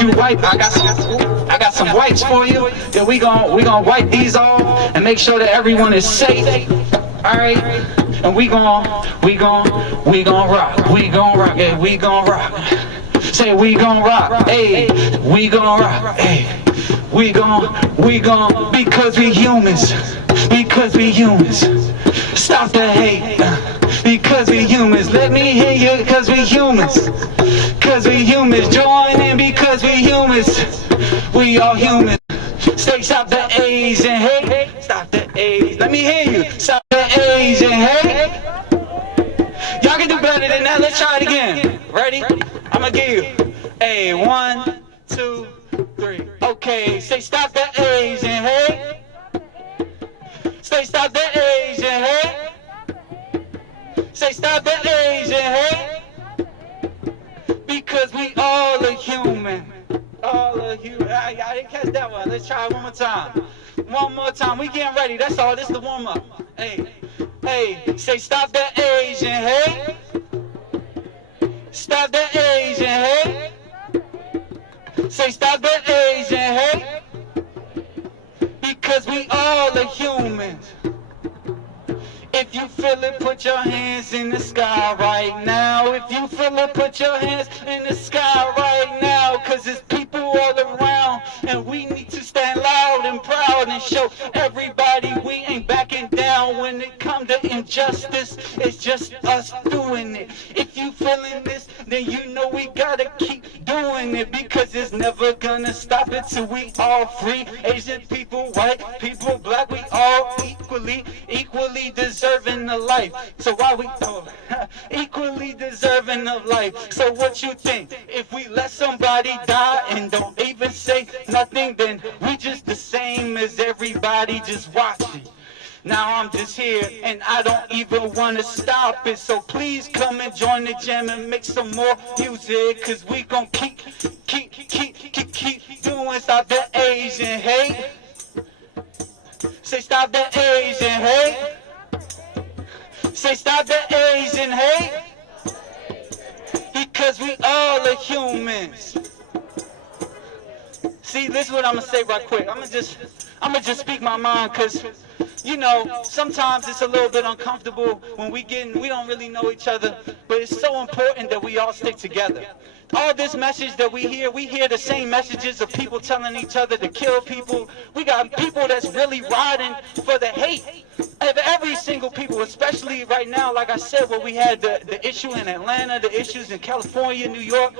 that you wipe. I got some wipes for you. Then we gonna wipe these off and make sure that everyone is safe. All right, and we gon' rock. We gon' rock. Yeah, we gon' rock. Say we gon' rock. Hey, we gon' rock. Hey, we gon' because we humans. Because we humans. Stop the hate. Because we humans. Let me hear you. Because we humans. Because we humans. Join in because we humans. We all humans. Stop the A's and hate. Stop the A's. Let me hear you. Stop the A's and hate. Y'all can do better than that. Let's try it again. Ready? I'ma give you. A 1, 2, 3. Okay. Say stop the A's and hate. Say stop the A's and hate. Say stop the A's and hate. Because we all are human. All of you, I didn't catch that one. Let's try it one more time. One more time. We getting ready. That's all. This is the warm up. Hey, say stop the Asian hate. Stop the Asian hate. Say stop the Asian hate. Because we all are humans. If you feel it, put your hands in the sky right now. If you feel it, put your hands in the sky right now. Cause there's people all around, and we need to stand loud and proud and show everybody we ain't backing down when it comes to injustice. It's just us doing it. If you feeling this, then you know we gotta keep doing it, because it's never gonna stop it till we all free. Asian people, white people, black, we all equally deserving of life. So why we equally deserving of life? So what you think? If we let somebody die and don't even say nothing, then we just the same as everybody just watching. Now I'm just here and I don't even want to stop it. So please come and join the jam and make some more music, cause we gon' keep doing. Stop the Asian hate. Say stop the Asian hate. Say stop the Asian hate. Because we all are humans. See, this is what I'm gonna say right quick. I'm gonna just speak my mind, cause you know, sometimes it's a little bit uncomfortable when we don't really know each other, but it's so important that we all stick together. All this message that we hear the same messages of people telling each other to kill people. We got people that's really riding for the hate of every single people, especially right now, like I said, where we had the issue in Atlanta, the issues in California, New York.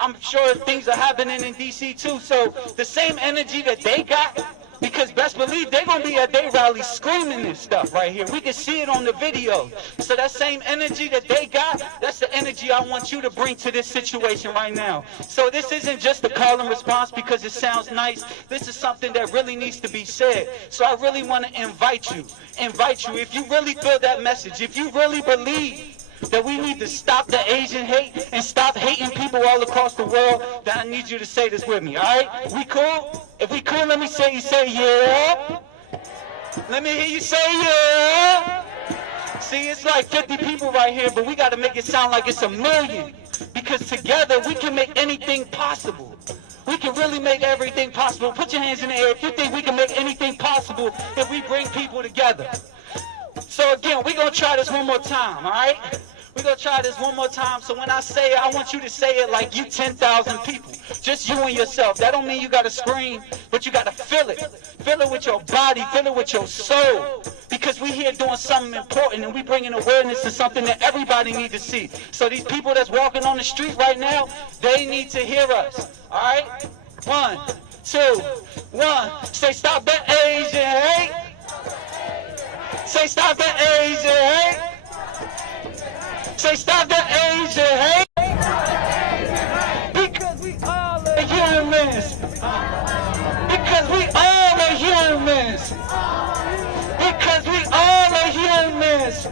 I'm sure things are happening in DC too. So the same energy that they got, because best believe they're going to be at their rally screaming this stuff right here. We can see it on the video. So that same energy that they got, that's the energy I want you to bring to this situation right now. So this isn't just a call and response because it sounds nice. This is something that really needs to be said. So I really want to invite you, if you really feel that message, if you really believe that we need to stop the Asian hate and stop hating people all across the world, then I need you to say this with me, all right? We cool? If we cool, let me say you say yeah. Let me hear you say yeah. See, it's like 50 people right here, but we got to make it sound like it's a million, because together we can make anything possible. We can really make everything possible. Put your hands in the air if you think we can make anything possible if we bring people together. So again, we're going to try this one more time, all right? We're going to try this one more time. So when I say it, I want you to say it like you 10,000 people. Just you and yourself. That don't mean you got to scream, but you got to feel it. Feel it with your body. Feel it with your soul. Because we here doing something important, and we bringing awareness to something that everybody needs to see. So these people that's walking on the street right now, they need to hear us. All right? 1, 2, 1. Say stop the Asian hate. Say stop the Asian hate. Say stop the Asian hate. Because we all are humans. Because we all are humans. Because we all are humans.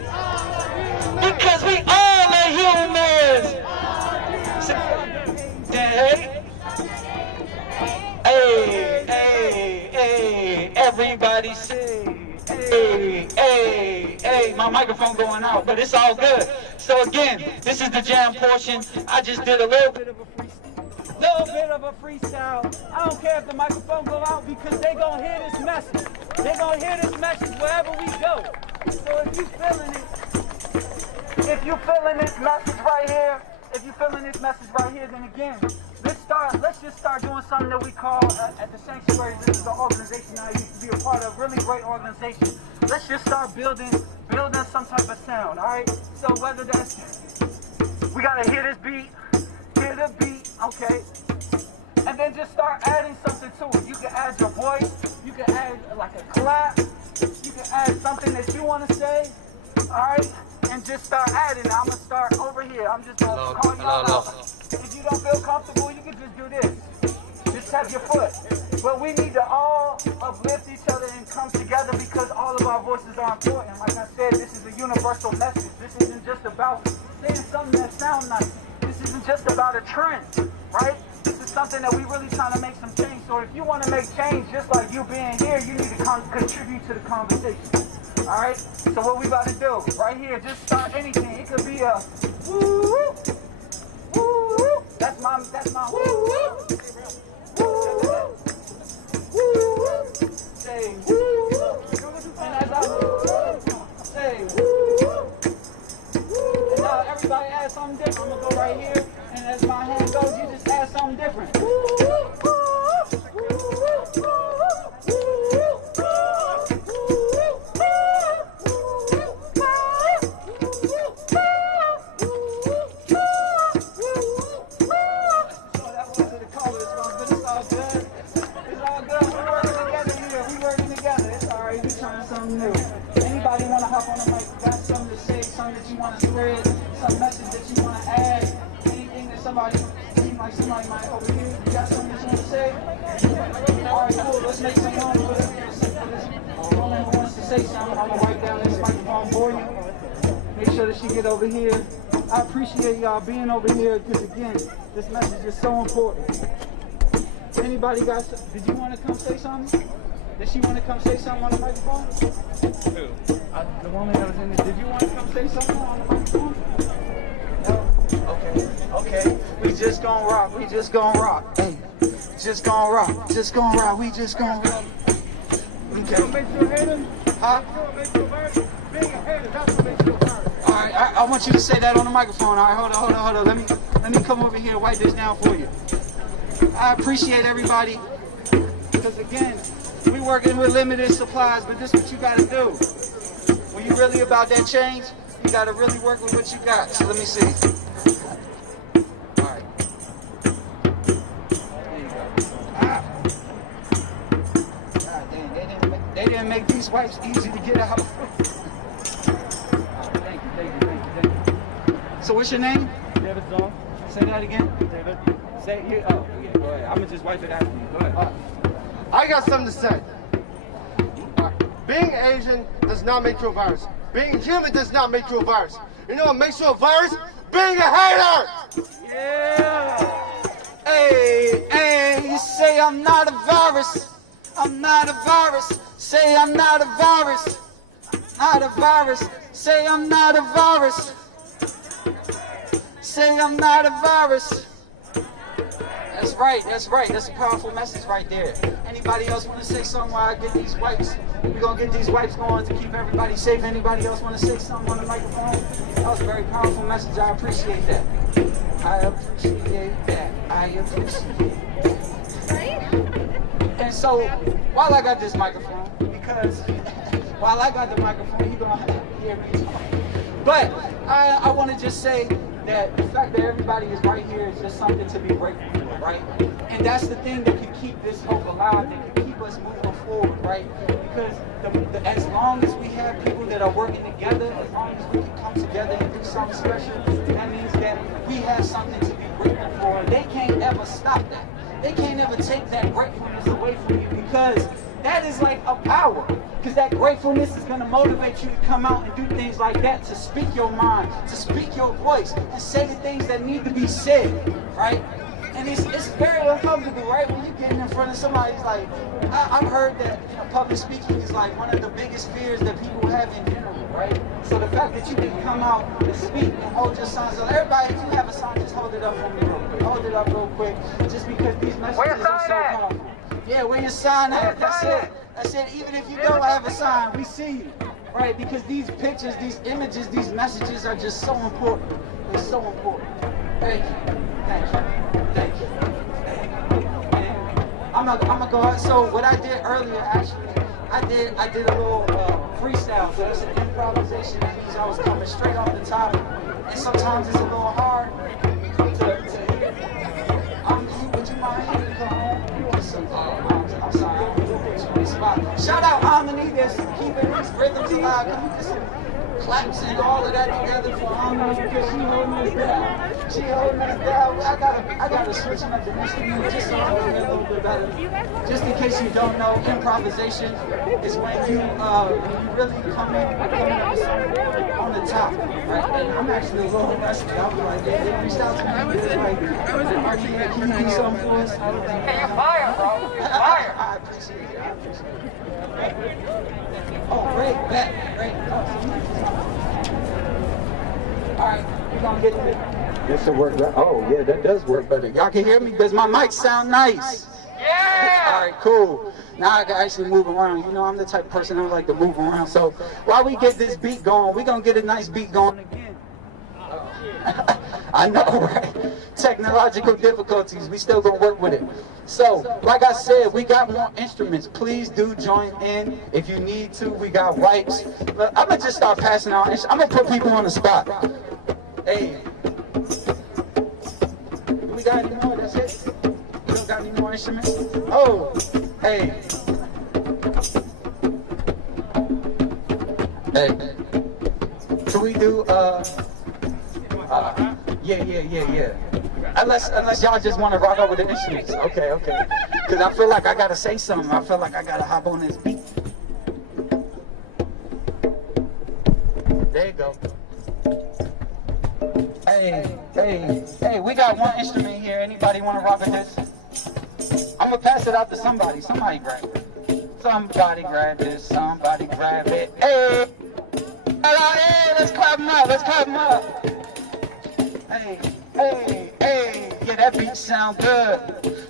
Because we all are humans. Hey, everybody sing. Hey, my microphone going out, but it's all good. So again, this is the jam portion. I just did a little bit of a freestyle. little bit of a freestyle. I don't care if the microphone go out because they gonna hear this message. They gonna hear this message wherever we go. So if you feeling it, if you feeling this message right here, then again, let's just start doing something that we call at the Sanctuary. This is an organization I used to be a part of, really great organization. Let's just start building some type of sound, all right? So whether that's, we gotta hear this beat, okay? And then just start adding something to it. You can add your voice, you can add like a clap, you can add something that you wanna say, all right? And just start adding. I'm gonna start over here. I'm just gonna call you out. If you don't feel comfortable, you can just do this. Just tap your foot. But we need to all uplift each other and come together because all of our voices are important. Like I said, this is a universal message. This isn't just about saying something that sounds nice. This isn't just about a trend, right? This is something that we really trying to make some change. So if you want to make change, just like you being here, you need to contribute to the conversation. All right, so what we about to do right here, just start anything. It could be a woo, woo, woo. That's my woo, woo, woo, woo. Say woo, and as I say woo, and now everybody add something different. I'm gonna go right here, and as my hand goes, you just add something different. Anybody want to hop on the mic? Got something to say, something that you want to spread, some message that you want to add, anything that somebody seems like somebody might overhear. You got something that you want to say? All right, cool. Let's make some room for this woman who wants to say something. I'm gonna write down this microphone for you. Make sure that she get over here. I appreciate y'all being over here because again, this message is so important. Anybody got? Did you want to come say something? Did she want to come say something on the microphone? Who? The woman that was in there. Did you want to come say something on the microphone? No? Okay. We just gonna rock. Hey, just gonna rock. We just gonna rock. Okay. Huh? Alright, I want you to say that on the microphone. Alright, hold on. Let me come over here and write this down for you. I appreciate everybody. Because again, we working with limited supplies, but this is what you gotta do. When you really about that change, you gotta really work with what you got. So let me see. All right. There you go. God dang, they didn't make these wipes easy to get out. Thank you. So what's your name? David Zong. Say that again. David. Say it here. Oh, yeah, go ahead. I'm gonna just wipe it after you. Go ahead. I got something to say. Being Asian does not make you a virus. Being human does not make you a virus. You know what makes you a virus? Being a hater! Yeah! Hey, you say I'm not a virus. I'm not a virus. Say I'm not a virus. Not a virus. Say I'm not a virus. Say I'm not a virus. That's right. That's a powerful message right there. Anybody else want to say something while I get these wipes? We're going to get these wipes going to keep everybody safe. Anybody else want to say something on the microphone? That was a very powerful message. I appreciate that. And so, while I got this microphone, because while I got the microphone, you're going to hear me talk. But I want to just say that the fact that everybody is right here is just something to be grateful for, right? And that's the thing that can keep this hope alive, that can keep us moving forward, right? Because as long as we have people that are working together, as long as we can come together and do something special, that means that we have something to be grateful for. They can't ever stop that. They can't ever take that gratefulness away from you because that is like a power. Because that gratefulness is going to motivate you to come out and do things like that, to speak your mind, to speak your voice, and say the things that need to be said, right? And it's very uncomfortable, right? When you're getting in front of somebody, like, I've heard that public speaking is like one of the biggest fears that people have in general. right? So the fact that you can come out and speak and hold your sign, so everybody, if you have a sign, just hold it up for me real quick. Hold it up real quick, just because these messages are so powerful. Yeah, where your sign at? That's it. That's it. Even if you don't have a sign, we see you, right? Because these pictures, these images, these messages are just so important. They're so important. Thank you. Thank you. Thank you. I'm gonna go ahead. So what I did earlier, actually, I did a little freestyle. So it's an improvisation. That means I was coming straight off the top, and sometimes it's a little hard to hear. Would you mind here to come home? You want some? I'm sorry. I'm gonna put you on the spot. Shout out Ahmane that's keeping these rhythms alive. Can we get some claps and all of that together for Ahmane because she holding us down. She holding us down. I gotta switch up the instrument just so I can hear a little bit better. Just in case you don't know, improvisation is when you really come in up on the top, right? And I'm actually a little rusty. I was like, they reached out to me. They were like, can you do something for us? Hey, you're fire, bro. You're fire. I appreciate it. Oh, great, back, great. All right, we're gonna get to it. This will work. Oh, yeah, that does work better. Y'all can hear me? Does my mic sound nice? Yeah! All right, cool. Now I can actually move around. You know, I'm the type of person I like to move around. So while we get this beat going, we're gonna get a nice beat going again. I know, right? Technological difficulties, we still gonna work with it. So, like I said, we got more instruments. Please do join in if you need to. We got wipes. Look, I'm gonna just start passing out. I'm gonna put people on the spot. Hey. Do we got any more? That's it? We don't got any more instruments? Oh, hey. Hey. Can we do, yeah. Unless y'all just want to rock out with the instruments. Okay. Because I feel like I got to say something. I feel like I got to hop on this beat. There you go. Hey, we got one instrument here. Anybody want to rock with this? I'm going to pass it out to somebody. Somebody grab it. Somebody grab this. Somebody grab it. Hey, let's clap them up. Hey, yeah, that beat sound good.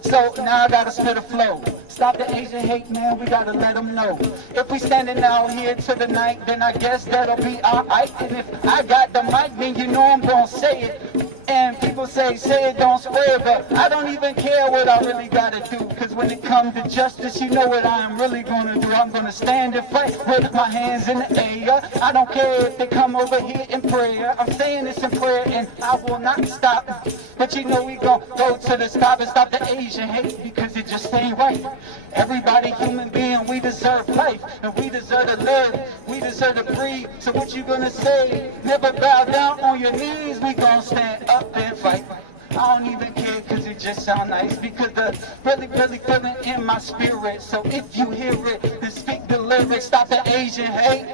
So now I gotta spit a flow. Stop the Asian hate, man, we gotta let them know. If we standing out here to the night, then I guess that'll be alright. And if I got the mic, then you know I'm gonna say it. And people say it, don't spread, but I don't even care what I really gotta do. Cause when it comes to justice, you know what I'm really gonna do. I'm gonna stand and fight with my hands in the air. I don't care if they come over here in prayer. I'm saying this in prayer and I will not stop. But you know we gon' go to the stop and stop the Asian hate because it just ain't right. Everybody human being, we deserve life and we deserve to live. We deserve to breathe. So what you gonna say? Never bow down on your knees. We gon' stand up and fight. I don't even care cause it just sound nice because the really feeling in my spirit. So if you hear it, then speak the lyrics. Stop the Asian hate.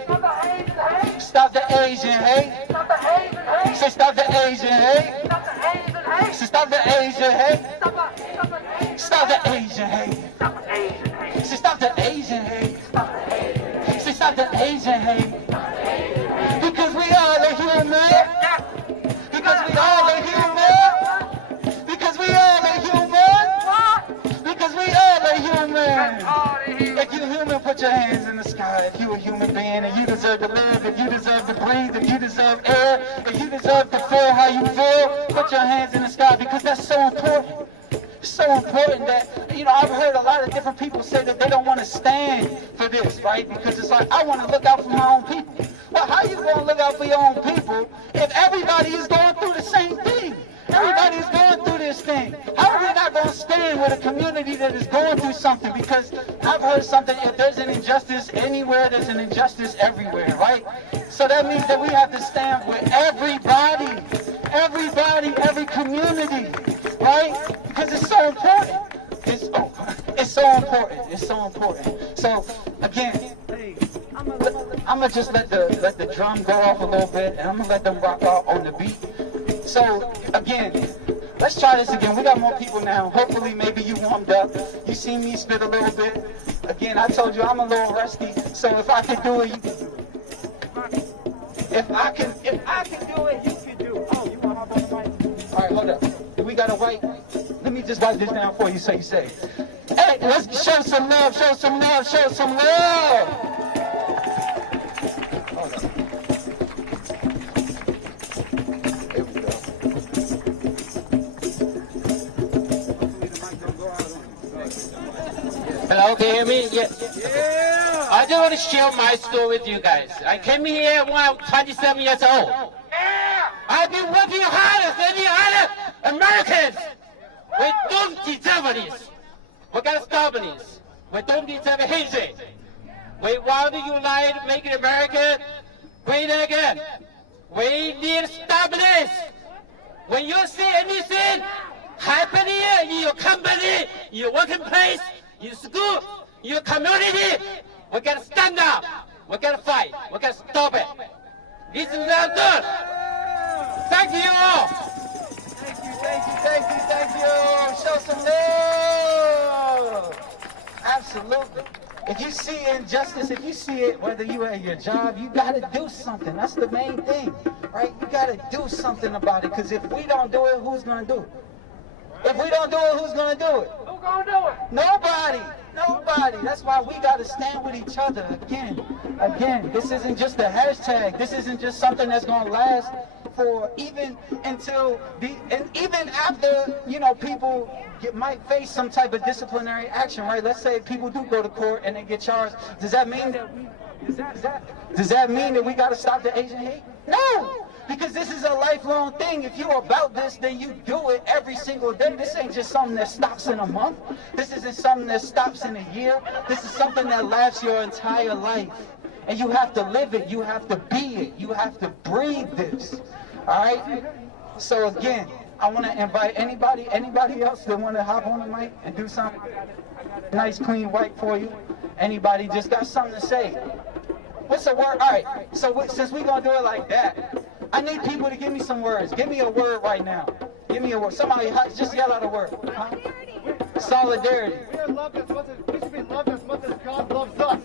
Stop the Asian hate. Say stop the Asian hate. Say stop the Asian hate. Stop the Asian hate. Say stop the Asian hate. Say stop the Asian hate. Because we all are human. Because we all are human. Because we all are human. Because we all are human. If you're human, put your hands in the sky. If you're a human being and you deserve to live, if you deserve to breathe, if you deserve air, if you deserve to feel how you feel, put your hands in the sky because that's so important. It's so important that, you know, I've heard a lot of different people say that they don't want to stand for this, right? Because it's like, I want to look out for my own people. Well, how you going to look out for your own people if everybody is going through the same thing? Everybody is going through this thing. How are we not going to stand with a community that is going through something? Because I've heard something, if there's an injustice anywhere, there's an injustice everywhere, right? So that means that we have to stand with everybody, every community, right? Because it's so important. It's so important. So again, I'm gonna just let the drum go off a little bit, and I'm gonna let them rock out on the beat. So again, let's try this again. We got more people now. Hopefully, maybe you warmed up. You seen me spit a little bit. Again, I told you I'm a little rusty. So if I can do it, you can do it. If I can do it, you can do it. Oh, you want to hop on the mic? All right, hold up. We got to wipe. Let me just wipe this down for you so you say. Hey, let's show some love, show some love, show some love. Hold up. Here we go. Hello, can you hear me? Yes. Yeah. I just want to share my story with you guys. I came here when I was 27 years old. Yeah. I've been working harder than the other Americans. We don't deserve this. We gotta stop this. We don't deserve hatred. We want to unite, make America great again. We need to stop this. When you see anything happening in your company, in your working place, in school, in your community, we gotta stand up. We gotta fight. We gotta stop it. This is not good. Thank you all. Thank you. Show some love. Absolutely. If you see injustice, if you see it, whether you at your job, you gotta do something. That's the main thing, right? You gotta do something about it, because if we don't do it, who's gonna do it? If we don't do it, who's gonna do it? Who's gonna do it? Nobody. That's why we gotta stand with each other again. This isn't just a hashtag. This isn't just something that's gonna last for even after, you know, people might face some type of disciplinary action, right? Let's say people do go to court and they get charged. Does that mean that we got to stop the Asian hate? No, because this is a lifelong thing. If you're about this, then you do it every single day. This ain't just something that stops in a month. This isn't something that stops in a year. This is something that lasts your entire life. And you have to live it. You have to be it. You have to breathe this. All right? So again, I want to invite anybody else that want to hop on the mic and do something nice, clean, white for you. Anybody just got something to say? What's the word? All right. So since we're going to do it like that, I need people to give me some words. Give me a word right now. Give me a word. Somebody just yell out a word. Huh? Solidarity. We are loved as much as we should be loved as much as God loves us.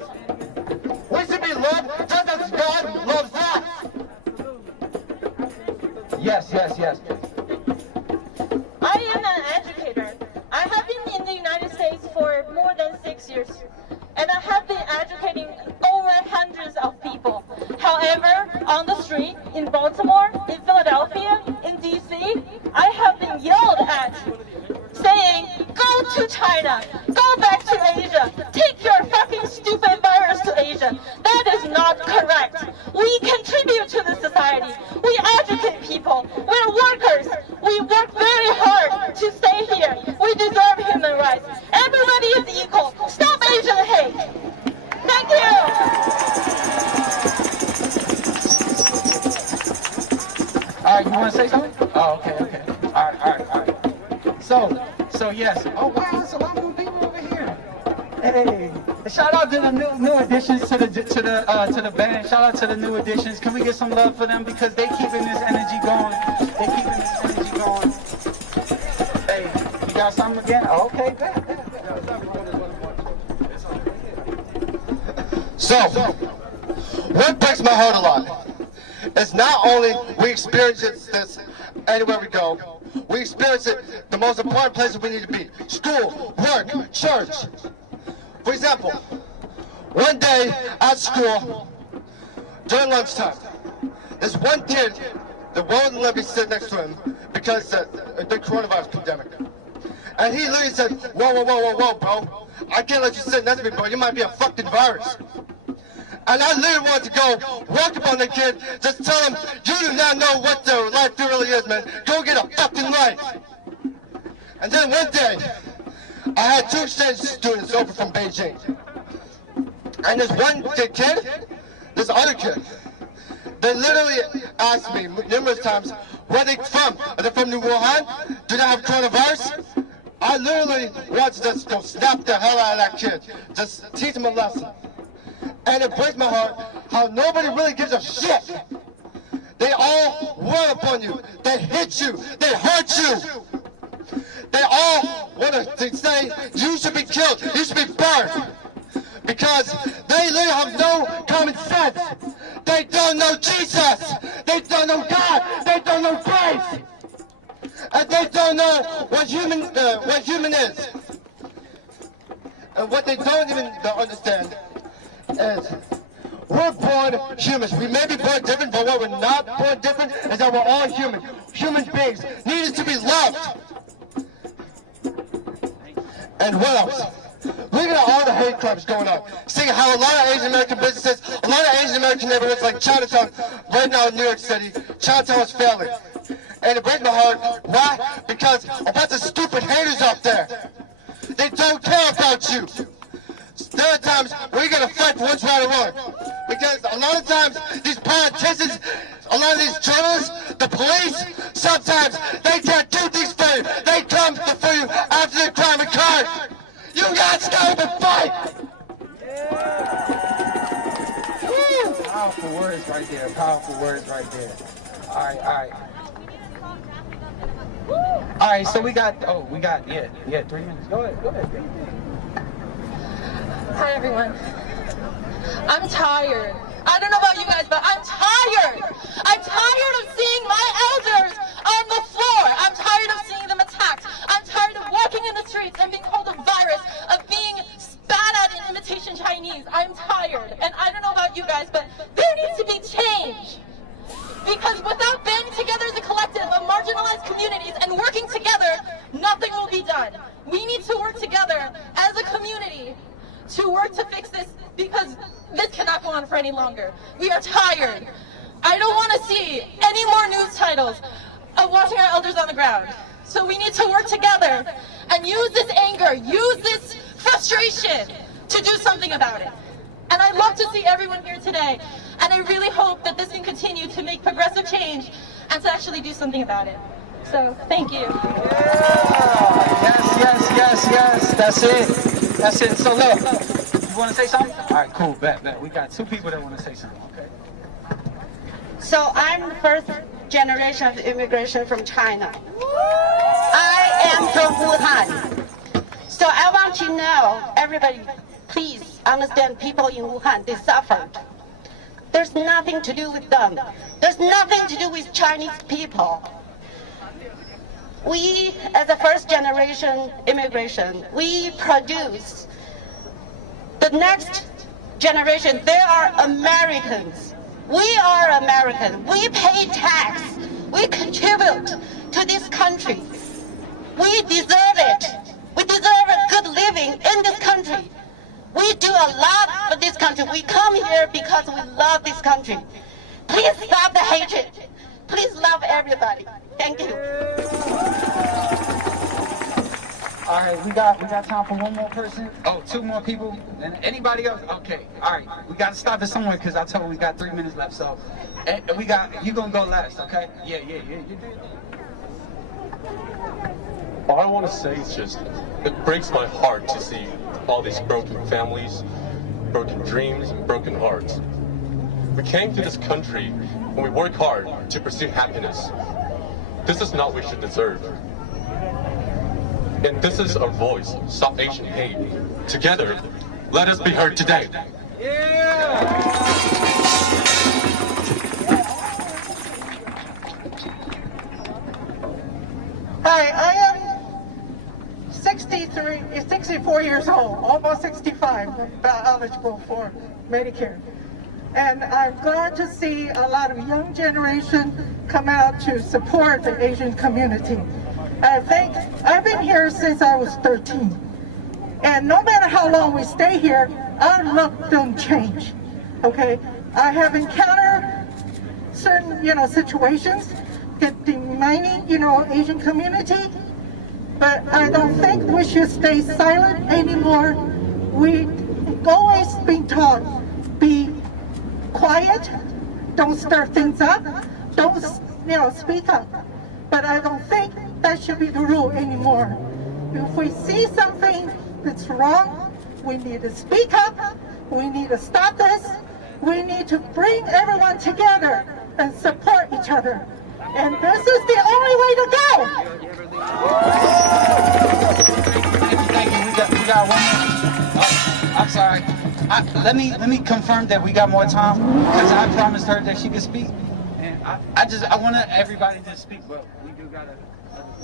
We should be loved just as God loves us. Yes. I am an educator. I have been in the United States for more than 6 years, and I have been educating over hundreds of people. However, on the street, in Baltimore, in Philadelphia, in DC, I have been yelled at, saying, go to China, go back to Asia, take your fucking stupid virus to Asia. That is not correct. We contribute to the society. We educate people. We're workers. We work very hard to stay here. We deserve human rights. Everybody is equal. Stop Asian hate. Thank you. All right, you want to say something? Oh, okay. All right. So yes. Oh wow, there's a lot more people over here. Hey, shout out to the new additions to the band. Shout out to the new additions. Can we get some love for them, because they keeping this energy going. Hey, you got something again? Oh, okay, bet. So, what breaks my heart a lot is not only we experience this anywhere we go, we experience it the most important places we need to be: school, work, church. For example, one day at school, during lunchtime, there's one kid that won't let me sit next to him because of the coronavirus pandemic. And he literally said, whoa, bro. I can't let you sit next to me, bro. You might be a fucking virus. And I literally wanted to go walk up on the kid, just tell him, you do not know what the life really is, man. Go get a fucking life. And then one day, I had 2 exchange students over from Beijing. And there's one kid, this other kid, they literally asked me numerous times, where are they from? Are they from New Wuhan? Do they have coronavirus? I literally wanted to just go snap the hell out of that kid, just teach him a lesson. And it breaks my heart how nobody really gives a shit. They all war upon you. They hit you. They hurt you. They all want to say you should be killed. You should be burned. Because they literally have no common sense. They don't know Jesus. They don't know God. They don't know Christ. And they don't know what human is. And what they don't even understand is we're born humans. We may be born different, but what we're not born different is that we're all human. Human beings needed to be loved. And what else? Look at all the hate crimes going on. Seeing how a lot of Asian American businesses, a lot of Asian American neighborhoods like Chinatown, right now in New York City, Chinatown is failing. And it breaks my heart. Why? Because a bunch of stupid haters out there. They don't care about you. There are times we're going to fight for what's right or wrong. Because a lot of times, these politicians, a lot of these journalists, the police, sometimes they can't do things for you. They come for you after the crime occurred. You guys stand up and fight! Powerful words right there. Powerful words right there. All right, all right. All right, so we got 3 minutes. Go ahead. Hi everyone. I'm tired. I don't know about you guys, but I'm tired. I'm tired of seeing my elders on the floor. I'm tired of seeing them attacked. I'm tired of walking in the streets and being called a virus, of being spat at in imitation Chinese. I'm tired. And I don't know about you guys, but there needs to be change. Because without banding together as a collective of marginalized communities and working together, nothing will be done. We need to work together as a community to work to fix this, because this cannot go on for any longer. We are tired. I don't want to see any more news titles of watching our elders on the ground. So we need to work together and use this anger, use this frustration to do something about it. And I'd love to see everyone here today. And I really hope that this can continue to make progressive change and to actually do something about it. So, thank you. Yes. That's it. So look, you want to say something? All right, cool. Bet. We got 2 people that want to say something. Okay. So I'm the first generation of immigration from China. I am from Wuhan. So I want to know, everybody, please understand, people in Wuhan, they suffered. There's nothing to do with them. There's nothing to do with Chinese people. We, as a first generation immigration, we produce the next generation. They are Americans. We are American. We pay tax. We contribute to this country. We deserve it. We deserve a good living in this country. We do a lot for this country. We come here because we love this country. Please stop the hatred. Please love everybody. Thank you. All right, we got time for 1 more person. Oh, 2 more people. And anybody else? Okay. All right, we got to stop it somewhere because I told we got 3 minutes left. So, you gonna go last, okay? Yeah. You do. All I want to say is just, it breaks my heart to see all these broken families, broken dreams, and broken hearts. We came to this country and we work hard to pursue happiness. This is not what we should deserve. And this is our voice. Stop Asian hate. Together, let us be heard today. Hi, I am 64 years old, almost 65, eligible for Medicare. And I'm glad to see a lot of young generation come out to support the Asian community. I think I've been here since I was 13. And no matter how long we stay here, our look don't change, okay? I have encountered certain, situations demeaning, Asian community, but I don't think we should stay silent anymore. We've always been taught, be quiet, don't stir things up, don't, speak up. But I don't think that should be the rule anymore. If we see something that's wrong, we need to speak up, we need to stop this, we need to bring everyone together and support each other. And this is the only way to go. Thank you. We got 1 more. Oh, I'm sorry. let me confirm that we got more time, because I promised her that she could speak. And I want everybody to speak, but we do gotta.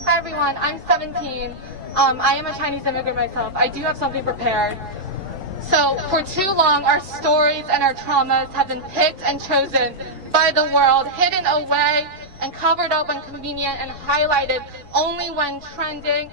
Hi everyone, I'm 17. I am a Chinese immigrant myself. I do have something prepared. So for too long, our stories and our traumas have been picked and chosen by the world, hidden away and covered up when convenient and highlighted only when trending.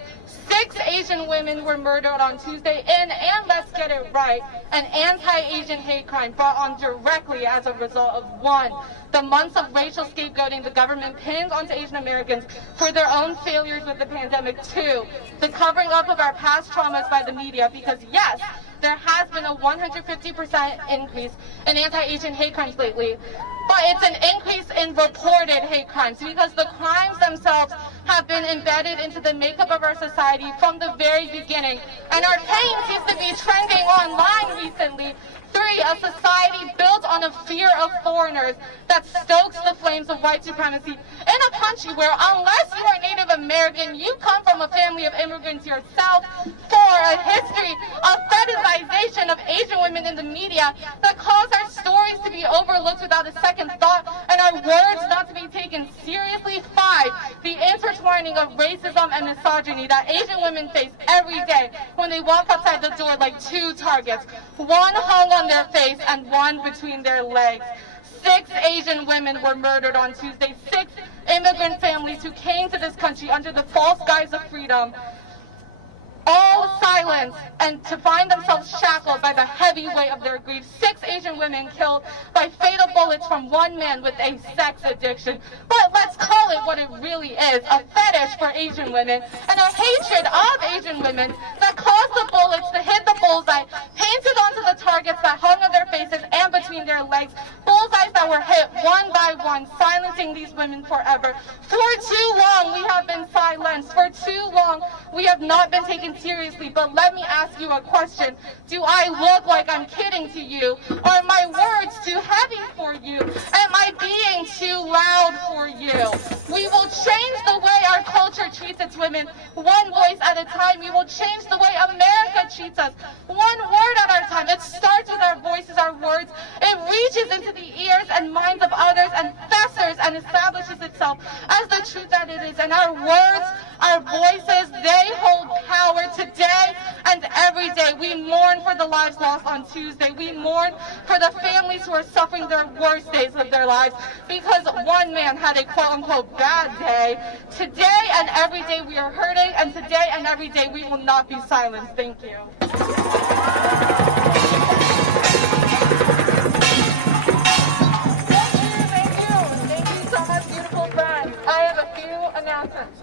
6 Asian women were murdered on Tuesday and let's get it right, an anti-Asian hate crime brought on directly as a result of 1, the months of racial scapegoating the government pinned onto Asian Americans for their own failures with the pandemic. 2, the covering up of our past traumas by the media, because yes, there has been a 150% increase in anti-Asian hate crimes lately, but it's an increase in reported hate crimes because the crimes themselves have been embedded into the makeup of our society from the very beginning. And our pain seems to be trending online recently. 3, a society built on a fear of foreigners that stokes the flames of white supremacy in a country where, unless you are Native American, you come from a family of immigrants yourself. 4, a history of fetishization of Asian women in the media that cause our stories to be overlooked without a second thought and our words not to be taken seriously. 5, the intertwining of racism and misogyny that Asian women face every day when they walk outside the door like 2 targets, 1 hung on their face and 1 between their legs. 6 Asian women were murdered on Tuesday. 6 immigrant families who came to this country under the false guise of freedom, all silenced and to find themselves shackled by the heavy weight of their grief. 6 Asian women killed by fatal bullets from 1 man with a sex addiction. But let's call it what it really is, a fetish for Asian women and a hatred of Asian women that caused the bullets to hit the bullseye, painted onto the targets that hung on their faces and between their legs, bullseyes that were hit 1 by 1, silencing these women forever. For too long we have been silenced. For too long we have not been taken seriously. But let me ask you a question. Do I look like I'm kidding to you? Are my words too heavy for you? Am I being too loud for you? We will change the way our culture treats its women, 1 voice at a time. We will change the way America treats us, 1 word at a time. It starts with our voices, our words. It reaches into the ears and minds of others and festers and establishes itself as the truth that it is. And our words, our voices, they hold power today and every day. We mourn for the lives lost on Tuesday. We mourn for the families who are suffering their worst days of their lives because 1 man had a quote-unquote bad day. Today and every day we are hurting, and today and every day we will not be silenced. Thank you. Thank you so much, beautiful friends. I have a few announcements.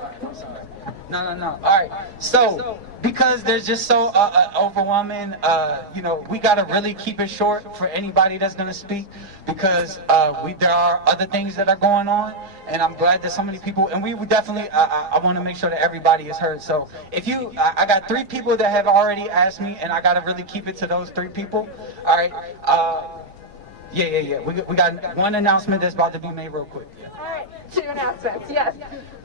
No. All right. So, because there's just so overwhelming, we gotta really keep it short for anybody that's gonna speak, because there are other things that are going on, and I'm glad that so many people, and we would definitely, I want to make sure that everybody is heard. So, if I got 3 people that have already asked me, and I gotta really keep it to those 3 people. All right. Yeah. We got 1 announcement that's about to be made real quick. All right, 2 announcements. Yes.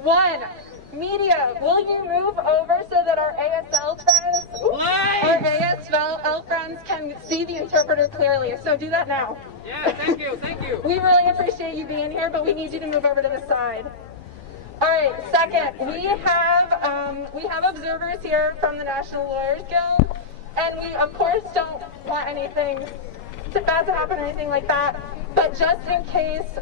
1. Media, will you move over so that our ASL friends can see the interpreter clearly? So do that now. Yeah, thank you. We really appreciate you being here, but we need you to move over to the side. All right, 2nd, we have observers here from the National Lawyers Guild, and we of course don't want anything bad to happen or anything like that. But just in case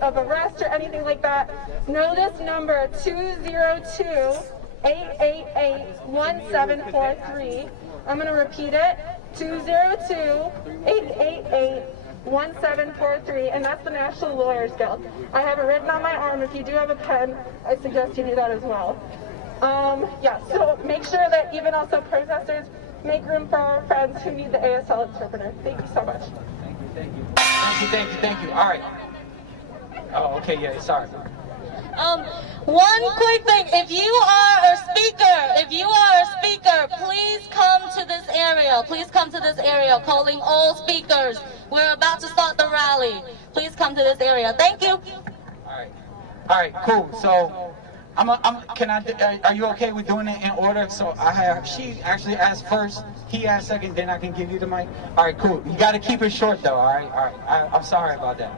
of arrest or anything like that, know this number, 202-888-1743. I'm going to repeat it, 202-888-1743, and that's the National Lawyers Guild. I have it written on my arm. If you do have a pen, I suggest you do that as well. So make sure that even also protesters make room for our friends who need the ASL interpreter. Thank you so much. Thank you. All right. Oh, okay, yeah, sorry. One quick thing, if you are a speaker, please come to this area. Please come to this area, calling all speakers. We're about to start the rally. Please come to this area. Thank you. All right, cool. So Are you okay with doing it in order? So she actually asked first, he asked second, then I can give you the mic. All right, cool. You got to keep it short though, all right? I'm sorry about that.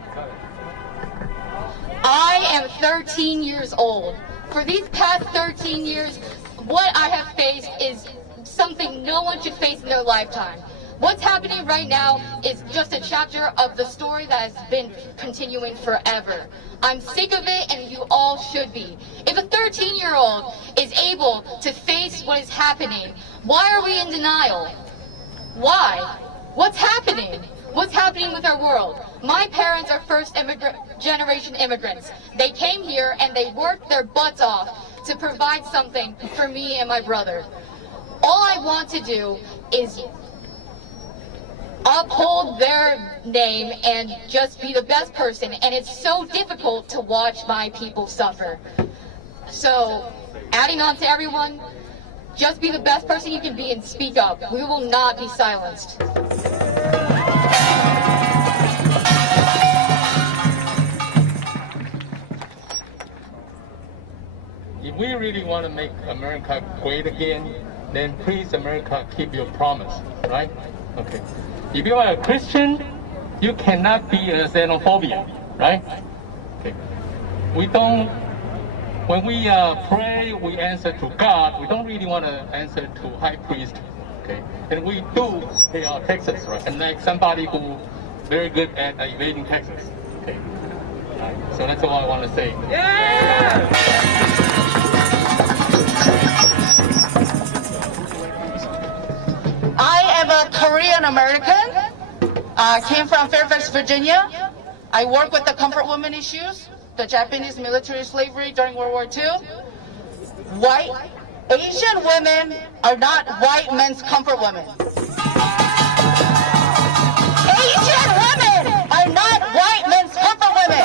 I am 13 years old. For these past 13 years, what I have faced is something no one should face in their lifetime. What's happening right now is just a chapter of the story that has been continuing forever. I'm sick of it, and you all should be. If a 13-year-old is able to face what is happening, why are we in denial? Why? What's happening? What's happening with our world? My parents are first-generation immigrants. They came here and they worked their butts off to provide something for me and my brother. All I want to do is uphold their name and just be the best person, and it's so difficult to watch my people suffer. So, adding on to everyone, just be the best person you can be and speak up. We will not be silenced. If we really want to make America great again, then please, America, keep your promise, right? Okay. If you are a Christian, you cannot be a xenophobia, right? Okay. When we pray, we answer to God. We don't really want to answer to high priest, okay? And we do pay our taxes, right? And like somebody who very good at evading taxes, okay? So that's all I want to say. Yeah! I am a Korean American. I came from Fairfax, Virginia. I work with the comfort women issues, the Japanese military slavery during World War II. Asian women are not white men's comfort women. Asian women are not white men's comfort women.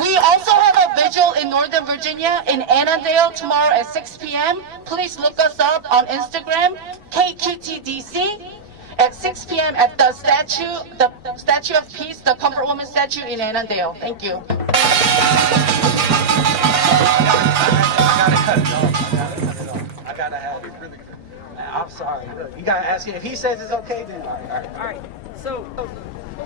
We also have a vigil in Northern Virginia in Annandale tomorrow at 6 p.m. Please look us up on Instagram, KQTDC, at 6 p.m. at the Statue of Peace, the Comfort Woman statue in Annandale. Thank you. I gotta have it. I'm sorry. You gotta ask him. If he says it's okay, then all right. So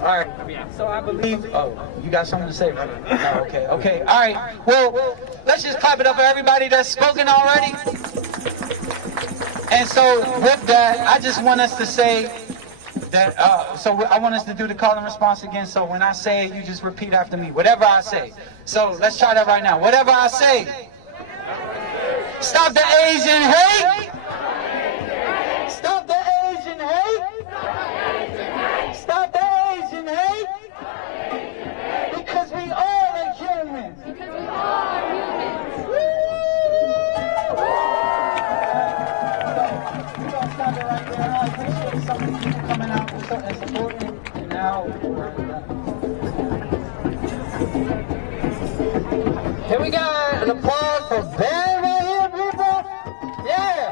I believe. Oh, you got something to say, right? No, okay. All right. Well, let's just clap it up for everybody that's spoken already. And so with that, I just want us to say that. So I want us to do the call and response again. So when I say it, you just repeat after me. Whatever I say. So let's try that right now. Whatever I say. Stop the Asian hate. Stop the Asian hate. Stop the Asian hate. Because we all are humans. Because we all are humans. We're going to stop it right there. I appreciate some of you coming out and supporting. And now we're done. Can we get an applause for Ben right here, people? Yeah!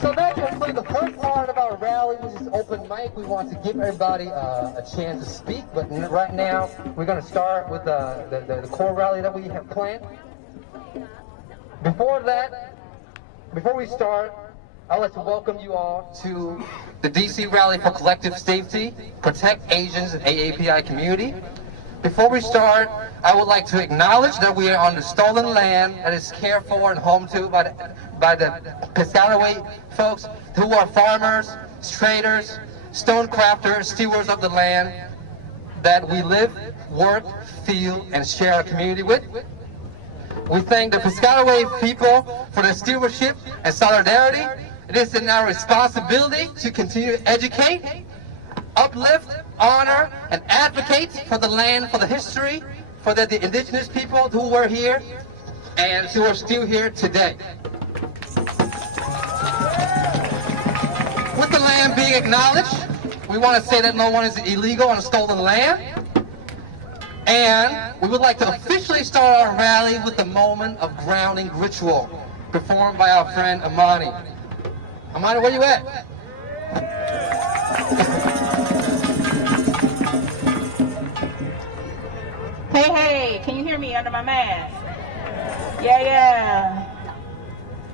So that concludes the first part of our rally, which is open mic. We want to give everybody a chance to speak, but right now we're going to start with the core rally that we have planned. Before we start, I'd like to welcome you all to the DC Rally for Collective Safety, Protect Asians and AAPI Community. Before we start, I would like to acknowledge that we are on the stolen land that is cared for and home to by the Piscataway folks who are farmers, traders, stone crafters, stewards of the land that we live, work, feel, and share our community with. We thank the Piscataway people for their stewardship and solidarity. It is in our responsibility to continue to educate, uplift, honor, and advocate for the land, for the history, for the indigenous people who were here and who are still here today. With the land being acknowledged, we want to say that no one is illegal on stolen land. And we would like to officially start our rally with a moment of grounding ritual performed by our friend Ahmane. Ahmane, where you at? Hey, hey, can you hear me under my mask? Yeah.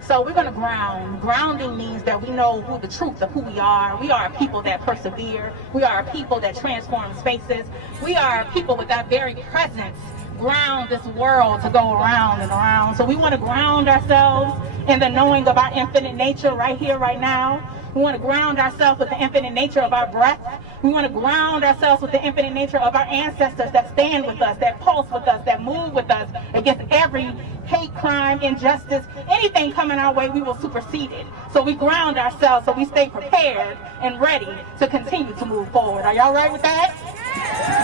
So we're gonna ground. Grounding means that we know who the truth of who we are. We are a people that persevere. We are a people that transform spaces. We are a people with that very presence ground this world to go around and around. So we want to ground ourselves in the knowing of our infinite nature right here, right now. We want to ground ourselves with the infinite nature of our breath. We want to ground ourselves with the infinite nature of our ancestors that stand with us, that pulse with us, that move with us against every hate, crime, injustice, anything coming our way, we will supersede it. So we ground ourselves so we stay prepared and ready to continue to move forward. Are y'all right with that?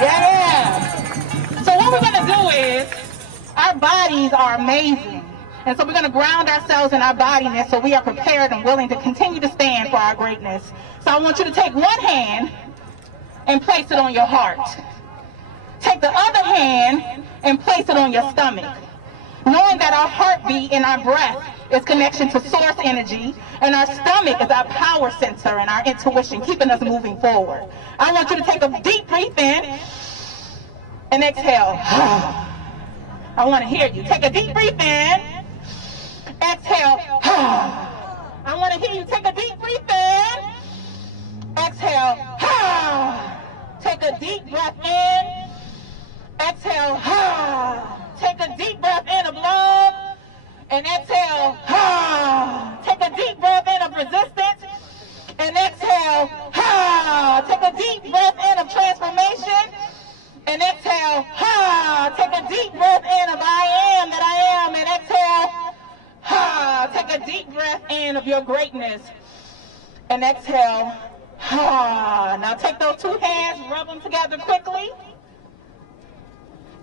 Yeah. So what we're going to do is, our bodies are amazing. And so we're going to ground ourselves in our bodiness so we are prepared and willing to continue to stand for our greatness. So I want you to take one hand and place it on your heart. Take the other hand and place it on your stomach. Knowing that our heartbeat and our breath is connection to source energy, and our stomach is our power center and our intuition, keeping us moving forward. I want you to take a deep breath in and exhale. I want to hear you. Take a deep breath in. Exhale. I want to hear you. Take a deep breath in. Exhale. Take a deep breath in. Exhale. Take a deep breath in of love. And exhale. Take a deep breath in of resistance. And exhale. Take a deep breath in of transformation. And exhale. Take a deep breath in of I am that I am. And exhale. Take a deep breath in of your greatness. And exhale. Now take those two hands, rub them together quickly.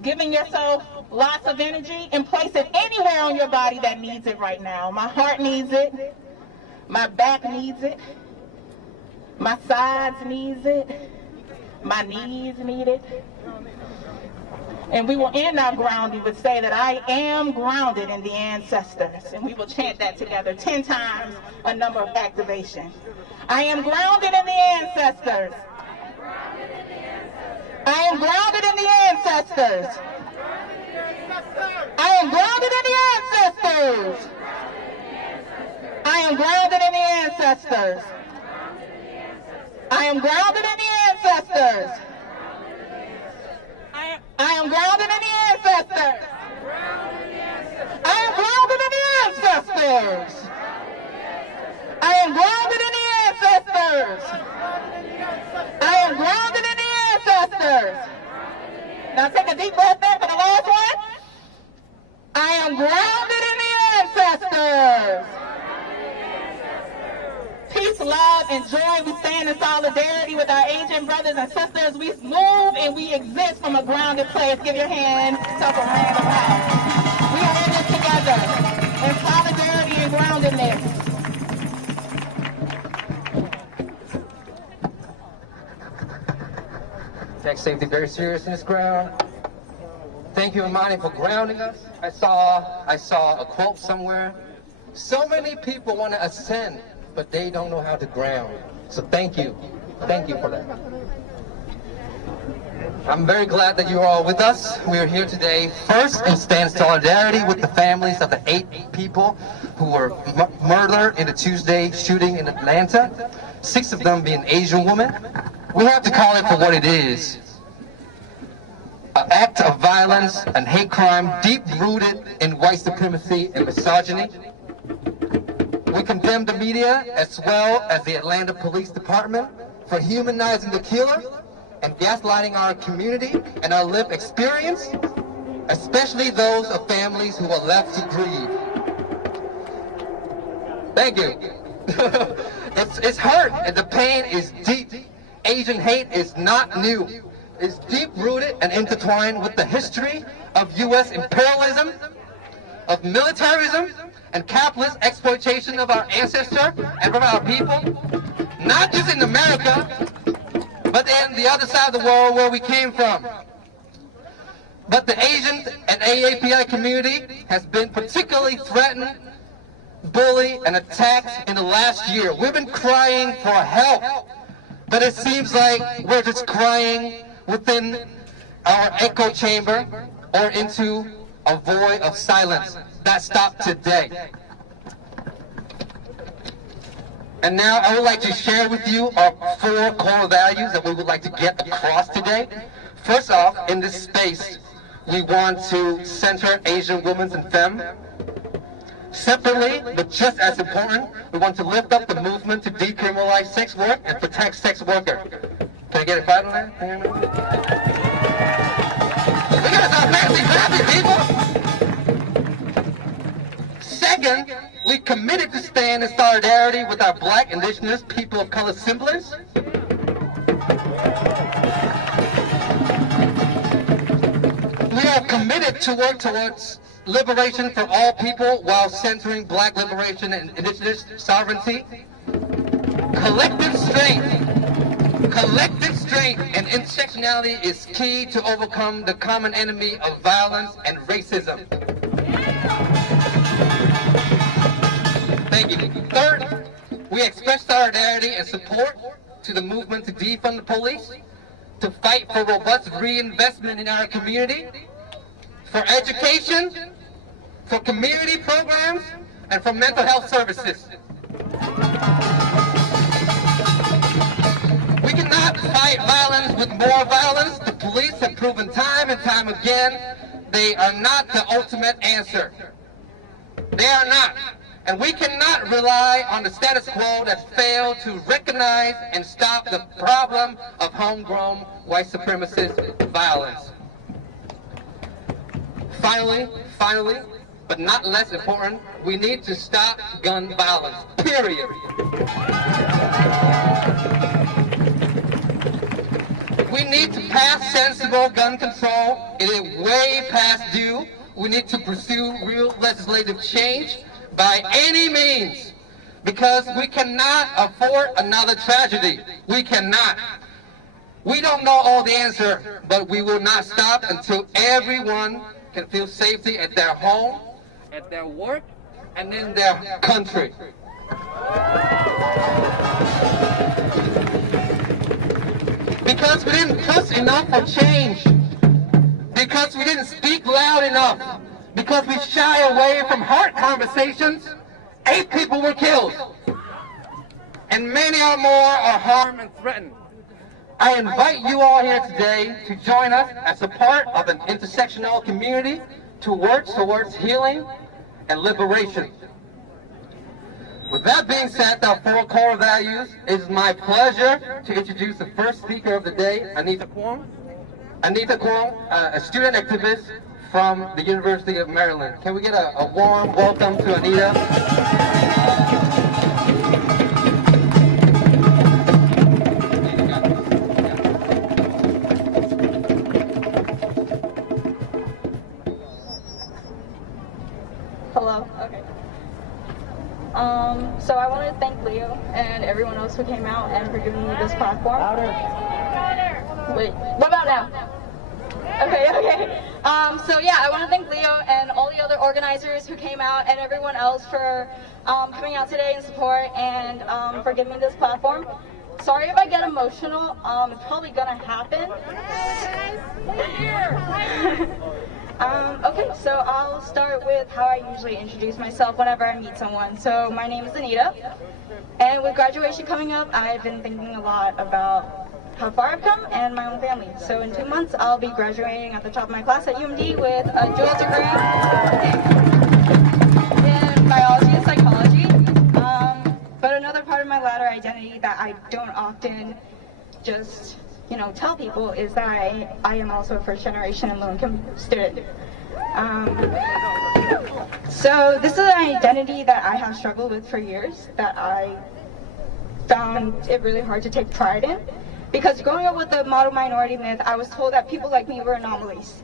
Giving yourself lots of energy and place it anywhere on your body that needs it right now. My heart needs it. My back needs it. My sides needs it. My knees need it. And we will end our grounding with say that I am grounded in the ancestors. And we will chant that together 10 times, a number of activation. I am grounded in the ancestors. I am grounded in the ancestors. I am grounded in the ancestors. I am grounded in the ancestors. I am grounded in the ancestors. I am grounded in the ancestors. I am grounded in the ancestors. I am grounded in the ancestors. I am grounded in the ancestors. Now take a deep breath in for the last one. I am grounded in the ancestors. Peace, love, and joy. We stand in solidarity with our Asian brothers and sisters. We move and we exist from a grounded place. Give your hand yourself a round of applause. We are in this together in solidarity and groundedness. Tech safety very serious in this ground. Thank you, Ahmane, for grounding us. I saw a quote somewhere. So many people want to ascend, but they don't know how to ground. So thank you. Thank you for that. I'm very glad that you are all with us. We are here today first in stand solidarity with the families of the 8 people who were murdered in the Tuesday shooting in Atlanta, 6 of them being Asian women. We have to call it for what it is. An act of violence and hate crime deep-rooted in white supremacy and misogyny. We condemn the media as well as the Atlanta Police Department for humanizing the killer and gaslighting our community and our lived experience, especially those of families who are left to grieve. Thank you. It's hurt and the pain is deep. Asian hate is not new. It's deep-rooted and intertwined with the history of U.S. imperialism, of militarism, and capitalist exploitation of our ancestors and of our people, not just in America, but in the other side of the world where we came from. But the Asian and AAPI community has been particularly threatened, bullied, and attacked in the last year. We've been crying for help, but it seems like we're just crying within our echo chamber, or into a void of silence. That stopped today. And now I would like to share with you our 4 core values that we would like to get across today. First off, in this space, we want to center Asian women and femme. Separately, but just as important, we want to lift up the movement to decriminalize sex work and protect sex workers. Can I get a fight on that? We gotta stop fancy clapping, people! Second, we committed to stand in solidarity with our Black, Indigenous, people of color siblings. We are committed to work towards liberation for all people while centering Black liberation and Indigenous sovereignty. Collective strength and intersectionality is key to overcome the common enemy of violence and racism. Thank you. Third, we express solidarity and support to the movement to defund the police, to fight for robust reinvestment in our community, for education, for community programs, and for mental health services. We cannot fight violence with more violence. The police have proven time and time again they are not the ultimate answer. They are not. And we cannot rely on the status quo that failed to recognize and stop the problem of homegrown white supremacist violence. Finally, but not less important, we need to stop gun violence, period. We need to pass sensible gun control. It is way past due. We need to pursue real legislative change by any means, because we cannot afford another tragedy. We cannot. We don't know all the answer, but we will not stop until everyone can feel safety at their home, at their work, and in their country. Because we didn't push enough for change. Because we didn't speak loud enough. Because we shy away from hard conversations, 8 people were killed. And many or more are harmed and threatened. I invite you all here today to join us as a part of an intersectional community to work towards healing and liberation. With that being said, our 4 core values, it is my pleasure to introduce the first speaker of the day, Anita Kuang. Anita Kuang, a student activist from the University of Maryland. Can we get a warm welcome to Anita? Hello. Okay. So I want to thank Leo and everyone else who came out and for giving me this platform. Louder. Wait, what about now? Okay. So yeah, I want to thank Leo and all the other organizers who came out and everyone else for coming out today in support and for giving me this platform. Sorry if I get emotional. It's probably gonna happen. Okay, so I'll start with how I usually introduce myself whenever I meet someone. So my name is Anita, and with graduation coming up, I've been thinking a lot about how far I've come and my own family. So in 2 months, I'll be graduating at the top of my class at UMD with a dual degree in biology and psychology. But another part of my latter identity that I don't often just tell people is that I am also a first generation and low income student. So this is an identity that I have struggled with for years, that I found it really hard to take pride in. Because growing up with the model minority myth, I was told that people like me were anomalies.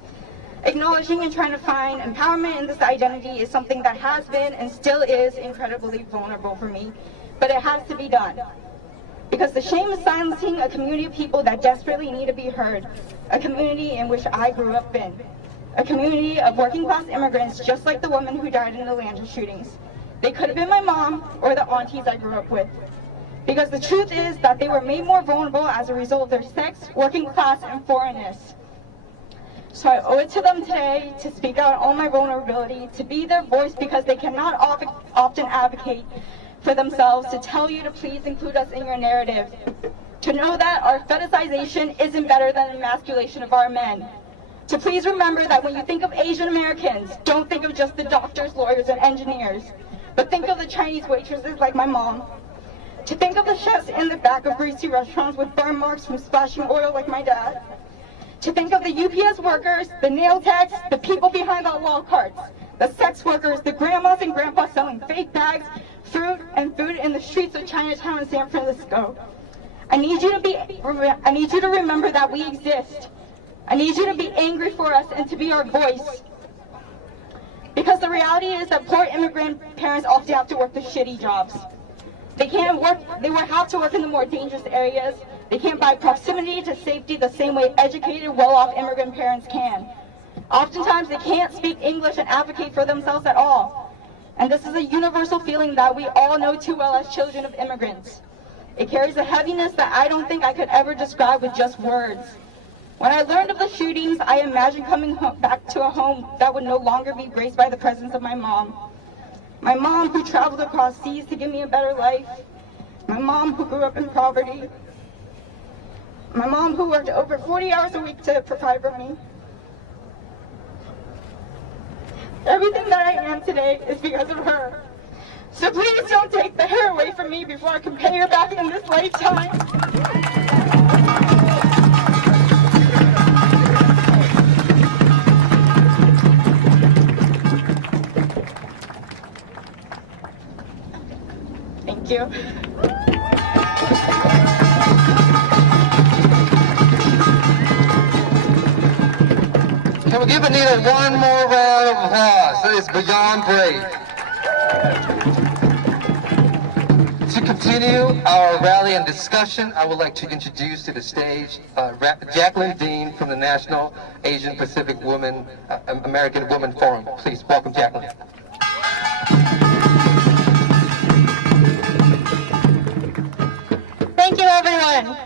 Acknowledging and trying to find empowerment in this identity is something that has been and still is incredibly vulnerable for me, but it has to be done. Because the shame is silencing a community of people that desperately need to be heard, a community in which I grew up in, a community of working class immigrants just like the woman who died in the Atlanta shootings. They could have been my mom or the aunties I grew up with. Because the truth is that they were made more vulnerable as a result of their sex, working class, and foreignness. So I owe it to them today to speak out on my vulnerability, to be their voice because they cannot often advocate for themselves, to tell you to please include us in your narrative, to know that our fetishization isn't better than the emasculation of our men. To please remember that when you think of Asian Americans, don't think of just the doctors, lawyers, and engineers, but think of the Chinese waitresses like my mom. To think of the chefs in the back of greasy restaurants with burn marks from splashing oil like my dad. To think of the UPS workers, the nail techs, the people behind the wall carts, the sex workers, the grandmas and grandpas selling fake bags, fruit, and food in the streets of Chinatown in San Francisco. I need you to remember that we exist. I need you to be angry for us and to be our voice. Because the reality is that poor immigrant parents often have to work the shitty jobs. They have to work in the more dangerous areas. They can't buy proximity to safety the same way educated, well-off immigrant parents can. Oftentimes they can't speak English and advocate for themselves at all. And this is a universal feeling that we all know too well as children of immigrants. It carries a heaviness that I don't think I could ever describe with just words. When I learned of the shootings, I imagined coming back to a home that would no longer be graced by the presence of my mom. My mom who traveled across seas to give me a better life. My mom who grew up in poverty. My mom who worked over 40 hours a week to provide for me. Everything that I am today is because of her. So please don't take the hair away from me before I can pay her back in this lifetime. Thank you. Can we give Anita one more round of applause? That is beyond brave. To continue our rally and discussion, I would like to introduce to the stage Jaclyn Dean from the National Asian Pacific American Women Forum. Please welcome Jaclyn. Thank you, everyone.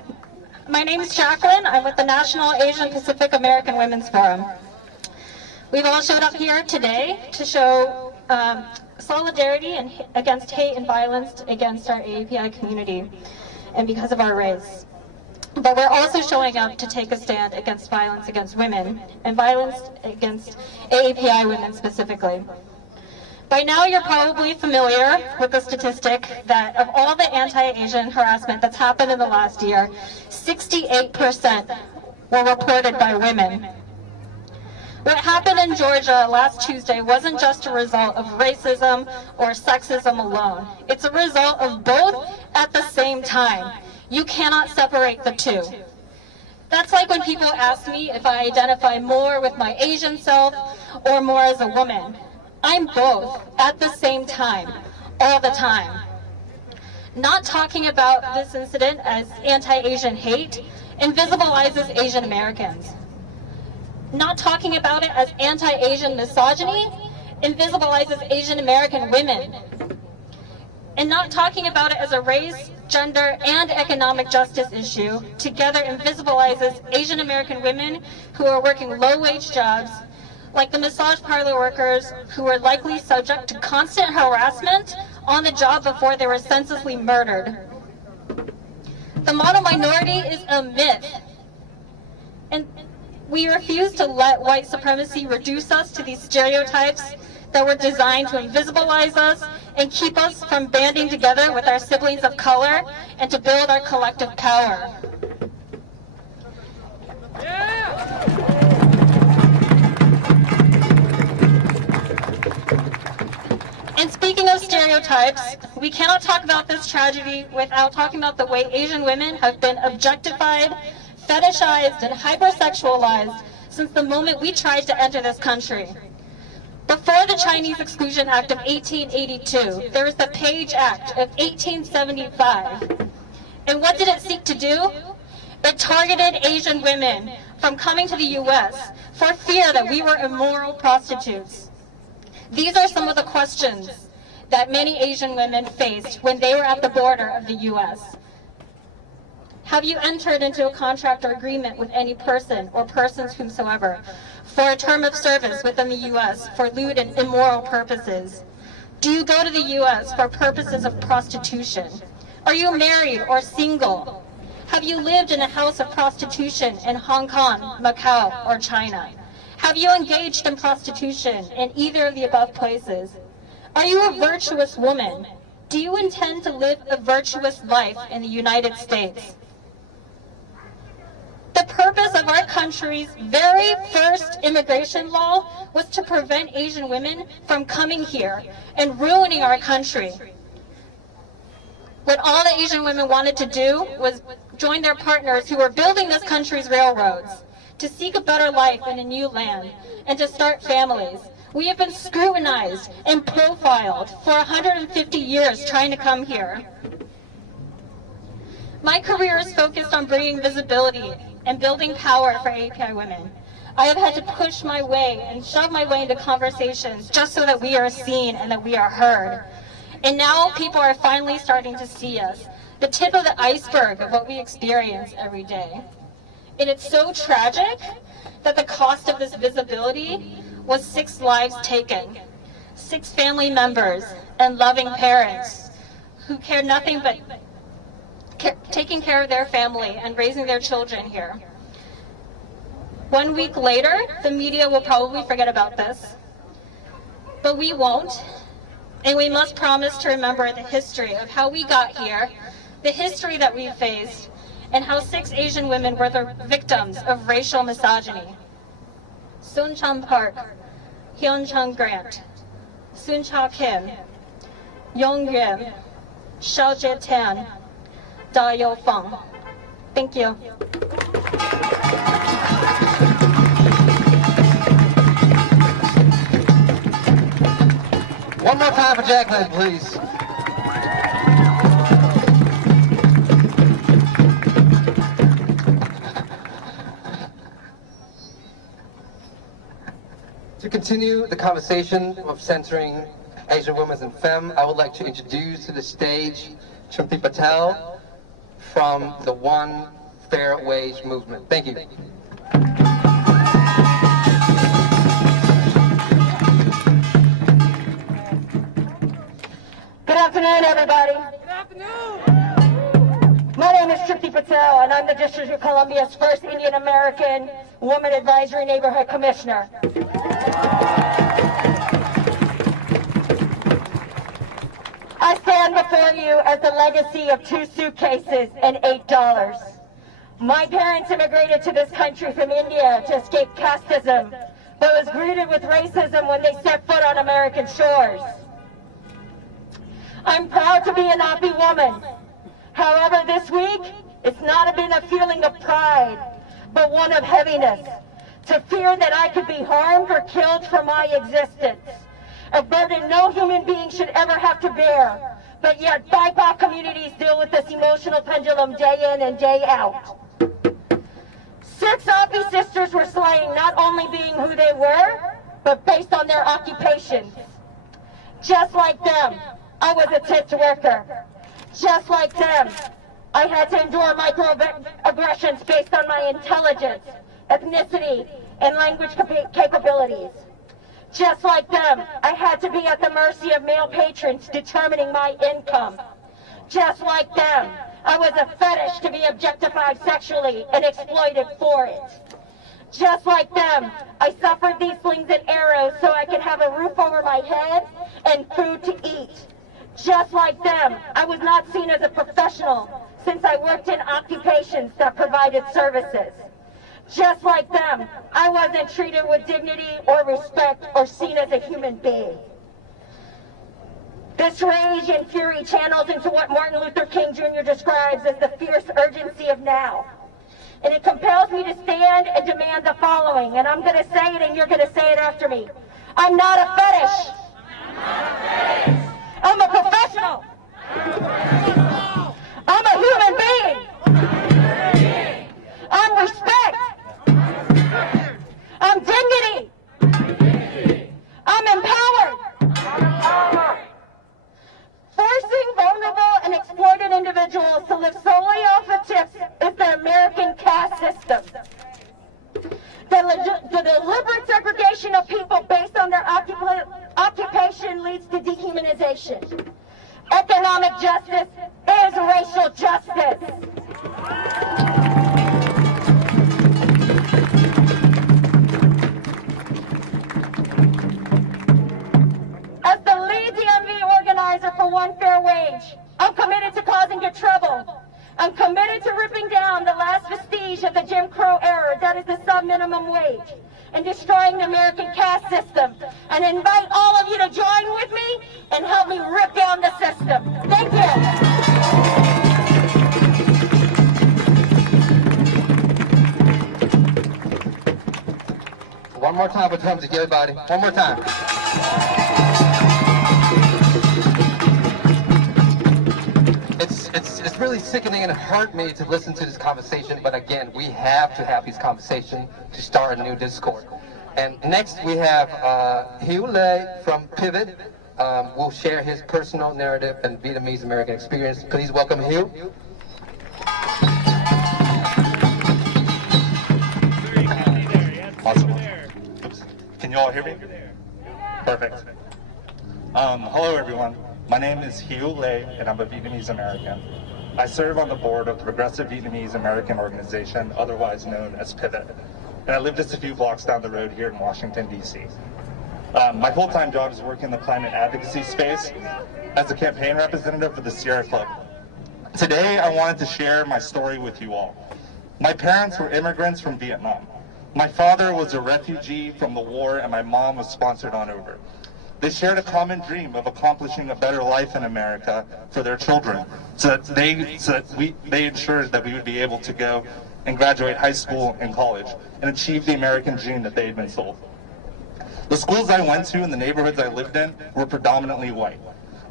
My name is Jaclyn. I'm with the National Asian Pacific American Women's Forum. We've all showed up here today to show solidarity against hate and violence against our AAPI community and because of our race. But we're also showing up to take a stand against violence against women and violence against AAPI women specifically. By now you're probably familiar with the statistic that of all the anti-Asian harassment that's happened in the last year, 68% were reported by women. What happened in Georgia last Tuesday wasn't just a result of racism or sexism alone. It's a result of both at the same time. You cannot separate the two. That's like when people ask me if I identify more with my Asian self or more as a woman. I'm both at the same time, all the time. Not talking about this incident as anti-Asian hate invisibilizes Asian Americans. Not talking about it as anti-Asian misogyny invisibilizes Asian American women. And not talking about it as a race, gender, and economic justice issue together invisibilizes Asian American women who are working low-wage jobs, like the massage parlor workers who were likely subject to constant harassment on the job before they were senselessly murdered. The model minority is a myth. And we refuse to let white supremacy reduce us to these stereotypes that were designed to invisibilize us and keep us from banding together with our siblings of color and to build our collective power. And speaking of stereotypes, we cannot talk about this tragedy without talking about the way Asian women have been objectified, fetishized, and hypersexualized since the moment we tried to enter this country. Before the Chinese Exclusion Act of 1882, there was the Page Act of 1875. And what did it seek to do? It targeted Asian women from coming to the U.S. for fear that we were immoral prostitutes. These are some of the questions that many Asian women faced when they were at the border of the U.S. Have you entered into a contract or agreement with any person or persons whomsoever? for a term of service within the U.S. for lewd and immoral purposes? Do you go to the U.S. for purposes of prostitution? Are you married or single? Have you lived in a house of prostitution in Hong Kong, Macau, or China? Have you engaged in prostitution in either of the above places? Are you a virtuous woman? Do you intend to live a virtuous life in the United States? The purpose of our country's very first immigration law was to prevent Asian women from coming here and ruining our country. What all the Asian women wanted to do was join their partners who were building this country's railroads to seek a better life in a new land and to start families. We have been scrutinized and profiled for 150 years trying to come here. My career is focused on bringing visibility and building power for AAPI women. I have had to push my way and shove my way into conversations just so that we are seen and that we are heard. And now people are finally starting to see us, the tip of the iceberg of what we experience every day. And it's so tragic that the cost of this visibility was 6 lives taken, 6 family members and loving parents who care nothing but taking care of their family and raising their children here. 1 week later, the media will probably forget about this, but we won't. And we must promise to remember the history of how we got here, the history that we faced, and how 6 Asian women were the victims of racial misogyny. Soon Chan Park, Hyun Chung Grant, Soon Cha Kim, Yong Yuen, Xiao Jie Tan, Da Yo Feng. Thank you. One more time for Jaclyn, please. To continue the conversation of centering Asian women and femme, I would like to introduce to the stage Trupti Patel from the One Fair Wage movement. Thank you. Good afternoon, everybody. Good afternoon. My name is Trupti Patel, and I'm the District of Columbia's first Indian American Woman Advisory Neighborhood Commissioner. I stand before you as the legacy of 2 suitcases and $8. My parents immigrated to this country from India to escape casteism, but was greeted with racism when they set foot on American shores. I'm proud to be an AAPI woman. However, this week, it's not been a feeling of pride, but one of heaviness, to fear that I could be harmed or killed for my existence, a burden no human being should ever have to bear, but yet BIPOC communities deal with this emotional pendulum day in and day out. 6 AAPI sisters were slain, not only being who they were, but based on their occupations. Just like them, I was a tipped worker. Just like them, I had to endure microaggressions based on my intelligence, ethnicity, and language capabilities. Just like them, I had to be at the mercy of male patrons determining my income. Just like them, I was a fetish to be objectified sexually and exploited for it. Just like them, I suffered these slings and arrows so I could have a roof over my head and food to eat. Just like them, I was not seen as a professional since I worked in occupations that provided services. Just like them, I wasn't treated with dignity or respect or seen as a human being. This rage and fury channels into what Martin Luther King Jr. describes as the fierce urgency of now. And it compels me to stand and demand the following, and I'm going to say it and you're going to say it after me. I'm not a fetish. I'm a professional. I'm a human being. I'm respect. I'm dignity. I'm empowered. Forcing vulnerable and exploited individuals to live solely off of tips is the American caste system. The deliberate into trouble. I'm committed to ripping down the last vestige of the Jim Crow era, that is the sub-minimum wage, and destroying the American caste system. And invite all of you to join with me and help me rip down the system. Thank you. One more time for Trupti, everybody. One more time. It's really sickening and it hurt me to listen to this conversation, but again, we have to have these conversations to start a new discourse. And next we have Hieu from Pivot. Will share his personal narrative and Vietnamese American experience. Please welcome Hieu. Awesome. Oops. Can you all hear me? Perfect. Hello everyone. My name is Hieu and I'm a Vietnamese American. I serve on the board of the Progressive Vietnamese American Organization, otherwise known as Pivot. And I live just a few blocks down the road here in Washington, D.C. My full-time job is working in the climate advocacy space as a campaign representative for the Sierra Club. Today, I wanted to share my story with you all. My parents were immigrants from Vietnam. My father was a refugee from the war and my mom was sponsored on over. They shared a common dream of accomplishing a better life in America for their children, so that they ensured that we would be able to go and graduate high school and college and achieve the American dream that they had been sold. The schools I went to and the neighborhoods I lived in were predominantly white.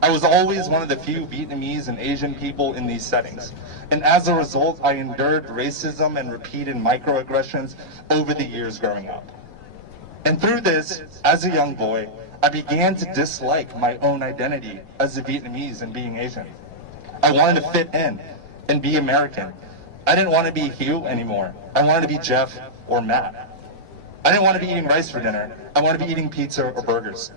I was always one of the few Vietnamese and Asian people in these settings. And as a result, I endured racism and repeated microaggressions over the years growing up. And through this, as a young boy, I began to dislike my own identity as a Vietnamese and being Asian. I wanted to fit in and be American. I didn't want to be Hieu anymore. I wanted to be Jeff or Matt. I didn't want to be eating rice for dinner. I wanted to be eating pizza or burgers.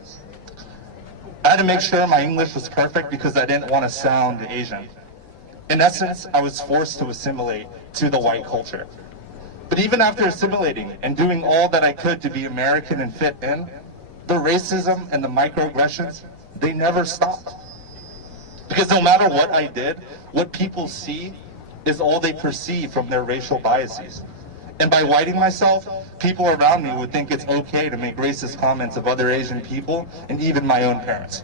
I had to make sure my English was perfect because I didn't want to sound Asian. In essence, I was forced to assimilate to the white culture. But even after assimilating and doing all that I could to be American and fit in, the racism and the microaggressions, they never stopped. Because no matter what I did, what people see is all they perceive from their racial biases. And by whiting myself, people around me would think it's okay to make racist comments of other Asian people and even my own parents.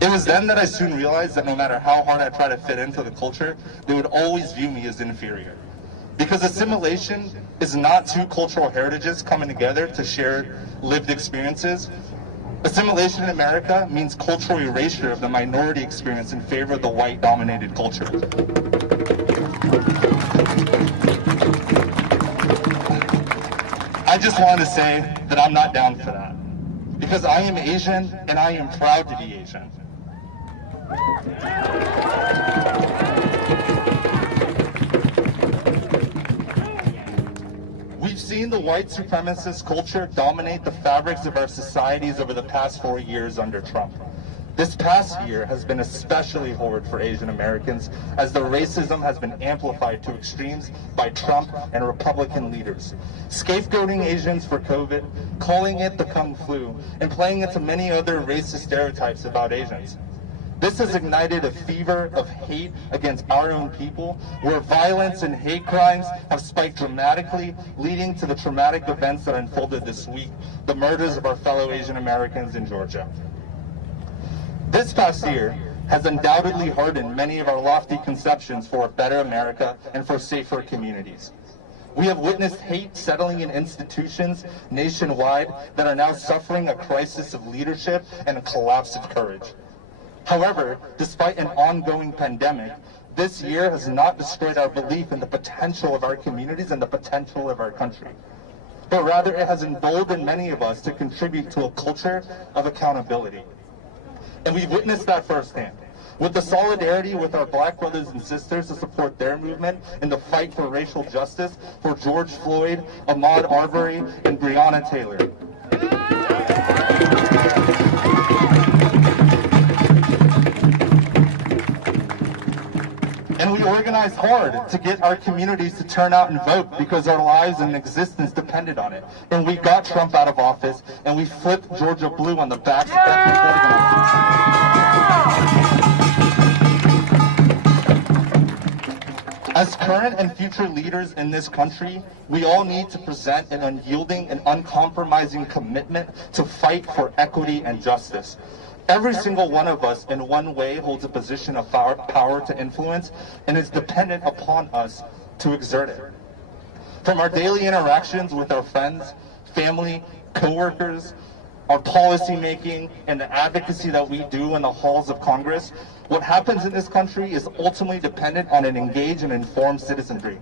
It was then that I soon realized that no matter how hard I try to fit into the culture, they would always view me as inferior. Because assimilation is not two cultural heritages coming together to share lived experiences. Assimilation in America means cultural erasure of the minority experience in favor of the white-dominated culture. I just wanted to say that I'm not down for that. Because I am Asian and I am proud to be Asian. We've seen the white supremacist culture dominate the fabrics of our societies over the past 4 years under Trump. This past year has been especially horrid for Asian Americans as the racism has been amplified to extremes by Trump and Republican leaders, scapegoating Asians for COVID, calling it the Kung Flu, and playing into many other racist stereotypes about Asians. This has ignited a fever of hate against our own people, where violence and hate crimes have spiked dramatically, leading to the traumatic events that unfolded this week, the murders of our fellow Asian Americans in Georgia. This past year has undoubtedly hardened many of our lofty conceptions for a better America and for safer communities. We have witnessed hate settling in institutions nationwide that are now suffering a crisis of leadership and a collapse of courage. However, despite an ongoing pandemic, this year has not destroyed our belief in the potential of our communities and the potential of our country. But rather, it has emboldened many of us to contribute to a culture of accountability. And we've witnessed that firsthand, with the solidarity with our Black brothers and sisters to support their movement in the fight for racial justice for George Floyd, Ahmad Arbery, and Breonna Taylor. And we organized hard to get our communities to turn out and vote because our lives and existence depended on it. And we got Trump out of office, and we flipped Georgia blue on the backs of every organizer. As current and future leaders in this country, we all need to present an unyielding and uncompromising commitment to fight for equity and justice. Every single one of us in one way holds a position of power to influence and is dependent upon us to exert it. From our daily interactions with our friends, family, co-workers, our policy making, and the advocacy that we do in the halls of Congress, what happens in this country is ultimately dependent on an engaged and informed citizenry.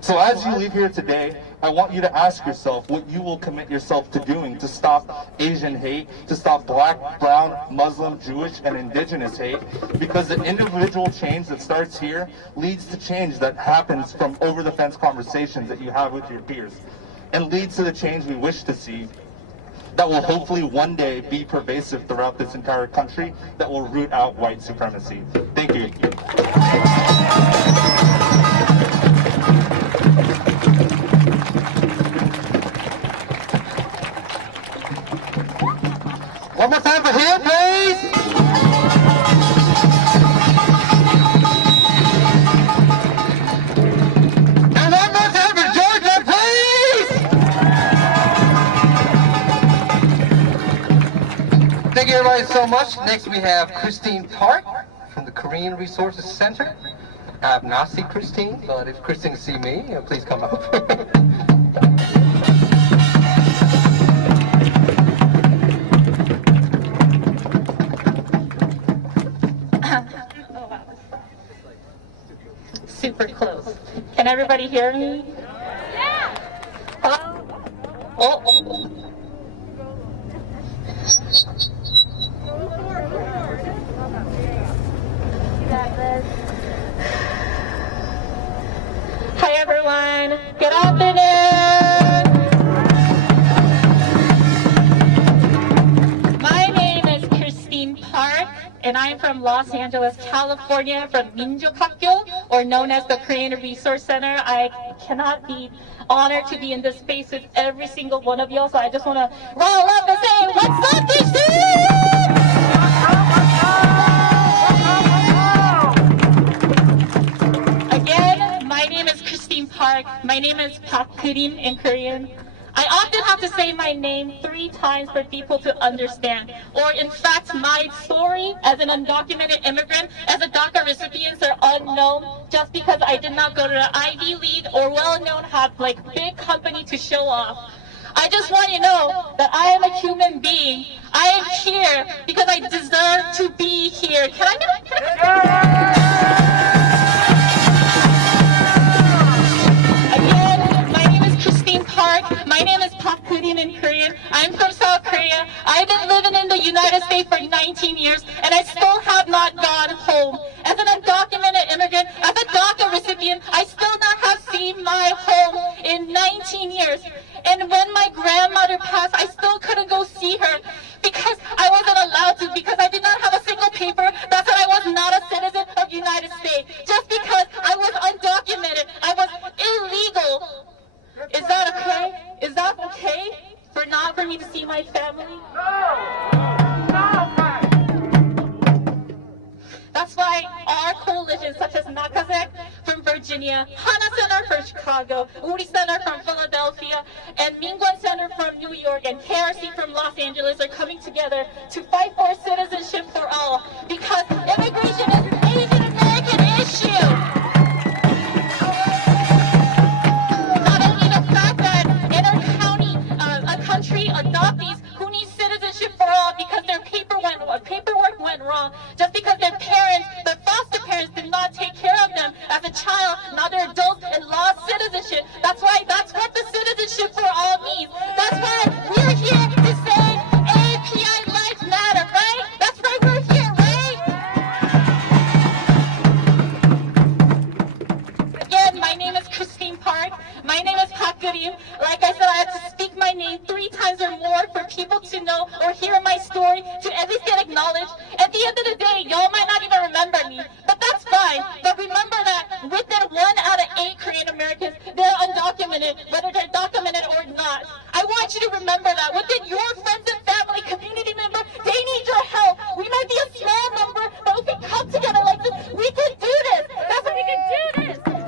So as you leave here today, I want you to ask yourself what you will commit yourself to doing to stop Asian hate, to stop Black, brown, Muslim, Jewish, and indigenous hate, because the individual change that starts here leads to change that happens from over-the-fence conversations that you have with your peers, and leads to the change we wish to see that will hopefully one day be pervasive throughout this entire country, that will root out white supremacy. Thank you. One more time for Hieu, please. And one more time for Georgia, please. Thank you everybody so much. Next we have Christine Park from the Korean Resources Center. I have not seen Christine, but if Christine see me, please come up. Super close. Can everybody hear me? Yeah. Oh. Hi everyone. Good afternoon. My name is Christine Park, and I'm from Los Angeles, California, from Minjukhakyo, or known as the Korean Resource Center. I cannot be honored to be in this space with every single one of y'all, so I just want to roll up and say, what's up, Christine? Again, my name is Christine Park. My name is Park Kurim in Korean. I often have to say my name 3 times for people to understand. Or in fact, my story as an undocumented immigrant, as a DACA recipient are unknown just because I did not go to the Ivy League or well-known have like big company to show off. I just want you to know that I am a human being. I am here because I deserve to be here. Can I My name is Park Kurim in Korean. I'm from South Korea. I've been living in the United States for 19 years, and I still have not gone home. As an undocumented immigrant, as a DACA recipient, I still not have seen my home in 19 years. And when my grandmother passed, I still couldn't go see her because I wasn't allowed to, because I did not have a single paper that said I was not a citizen of the United States. Just because I was undocumented, I was illegal. Is that okay? Is that okay for me to see my family? That's why our coalitions such as Nakazek from Virginia, Hana Center from Chicago, Uri Center from Philadelphia, and Mingwan Center from New York, and KRC from Los Angeles are coming together to fight for citizenship for all, because immigration is an Asian American issue. Adoptees who need citizenship for all because their paperwork went wrong, just because their parents, their foster parents, did not take care of them as a child. Now they're adults and lost citizenship. That's what the citizenship for all means. That's why we're here to say AAPI lives matter, right? That's why we're here, right? Again, my name is Christine Park. My name is Park Kurim. Like I said, I had to speak my name 3 times or more for people to know or hear my story, to at least get acknowledged. At the end of the day, y'all might not even remember me, but that's fine. But remember that within 1 out of 8 Korean Americans, they're undocumented, whether they're documented or not. I want you to remember that within your friends and family, community members, they need your help. We might be a small number, but if we come together like this, we can do this. That's what we can do this.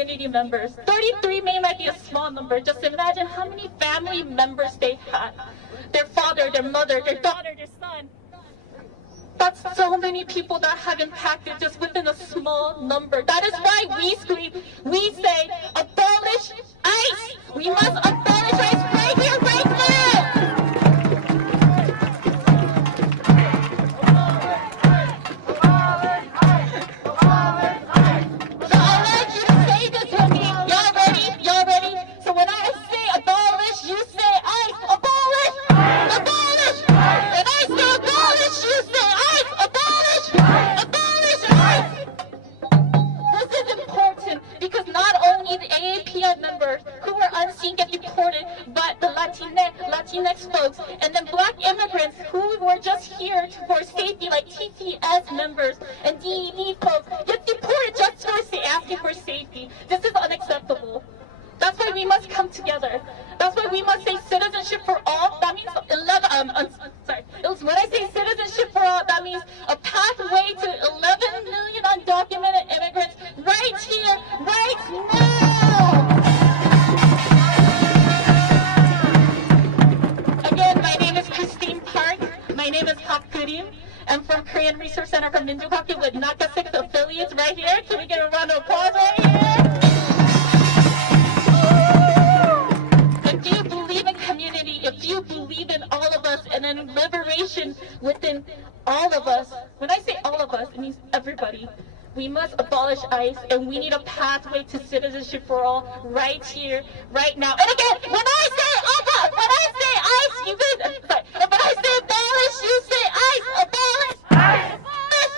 community members. 33 might be a small number. Just imagine how many family members they had. Their father, their mother, their daughter, their son. That's so many people that have impacted just within a small number. That is why we scream, we say, abolish ICE. We must abolish ICE right here, right now. So I want you to say this with me. Y'all ready? Y'all ready? So when I say abolish, you say ICE. Abolish! Abolish! When I say abolish, you say ICE. Abolish! Abolish ICE! This is important because not only the AAPI members who were unseen get deported, but the Latinx folks and then Black immigrants who were just here for safety, like TTS members and DED folks, get deported just for asking for safety. This is unacceptable. That's why we must come together. That's why we must say citizenship for all. That means 11. When I say citizenship for all, that means a pathway to 11 million undocumented immigrants right here, right now. Again, my name is Christine Park. My name is Hak Kurim. I'm from Korean Research Center for Minjukhaki with NACA 6 affiliates right here. Can we get a round of applause right here? If you believe in community, if you believe in all of us and in liberation within all of us, when I say all of us, it means everybody. We must abolish ICE and we need a pathway to citizenship for all right here, right now. And again, when I say ICE, you guys, when I say abolish, you say ICE, abolish, ICE, abolish.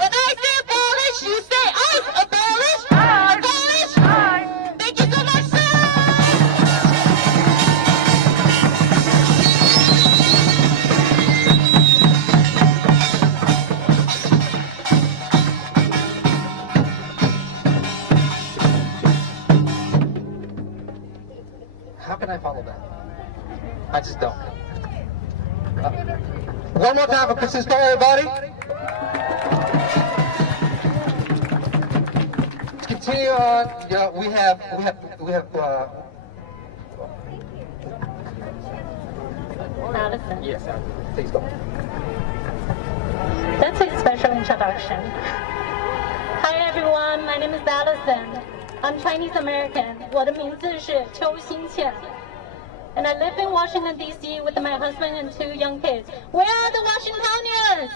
When I say abolish, you say ICE, abolish, abolish. Thank you so much, sir. How can I follow that? I just don't. One more time for Christine Story, everybody. Continue on. Yeah, we have. Allison. Yes, please go. That's a special introduction. Hi everyone, my name is Allison. I'm Chinese American. 我的名字是邱新倩. And I live in Washington, D.C. with my husband and 2 young kids. Where are the Washingtonians?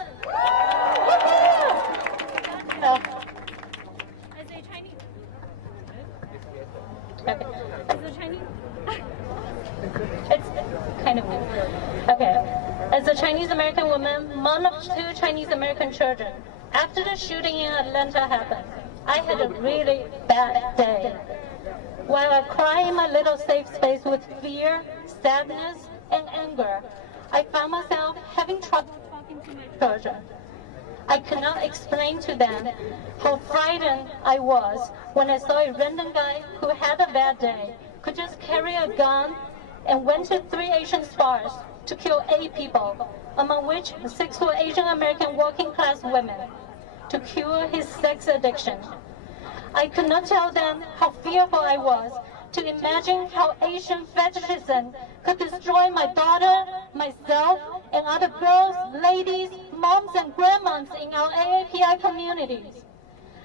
No. Is it Chinese? Okay. Is it Chinese? It's kind of weird. Okay. As a Chinese American woman, mom of 2 Chinese American children, after the shooting in Atlanta happened, I had a really bad day. While I cry in my little safe space with fear, sadness, and anger, I found myself having trouble talking to my children. I could not explain to them how frightened I was when I saw a random guy who had a bad day, could just carry a gun and went to 3 Asian stores to kill 8 people, among which 6 were Asian American working class women, to cure his sex addiction. I could not tell them how fearful I was to imagine how Asian fetishism could destroy my daughter, myself, and other girls, ladies, moms, and grandmas in our AAPI communities.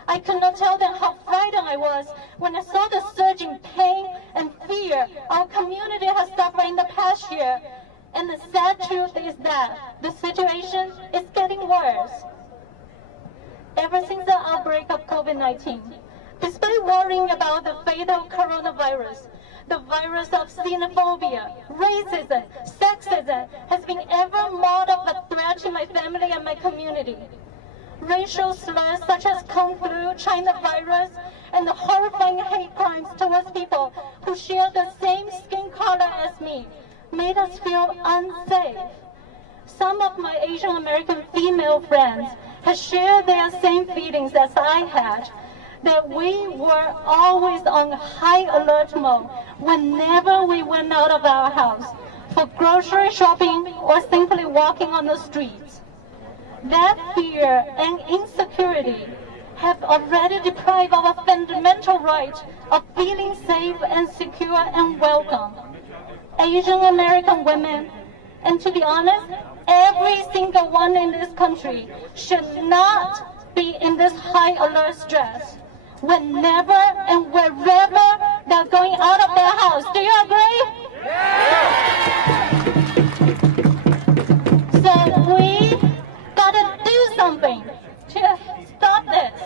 I could not tell them how frightened I was when I saw the surging pain and fear our community has suffered in the past year. And the sad truth is that the situation is getting worse. Ever since the outbreak of COVID-19, despite worrying about the fatal coronavirus, the virus of xenophobia, racism, sexism has been ever more of a threat to my family and my community. Racial slurs such as Kung flu, China virus, and the horrifying hate crimes towards people who share the same skin color as me made us feel unsafe. Some of my Asian American female friends have shared their same feelings as I had, that we were always on high alert mode whenever we went out of our house for grocery shopping or simply walking on the streets. That fear and insecurity have already deprived our fundamental right of feeling safe and secure and welcome. Asian American women, and to be honest, every single one in this country should not be in this high alert stress whenever and wherever they're going out of their house. Do you agree? So we gotta do something to stop this.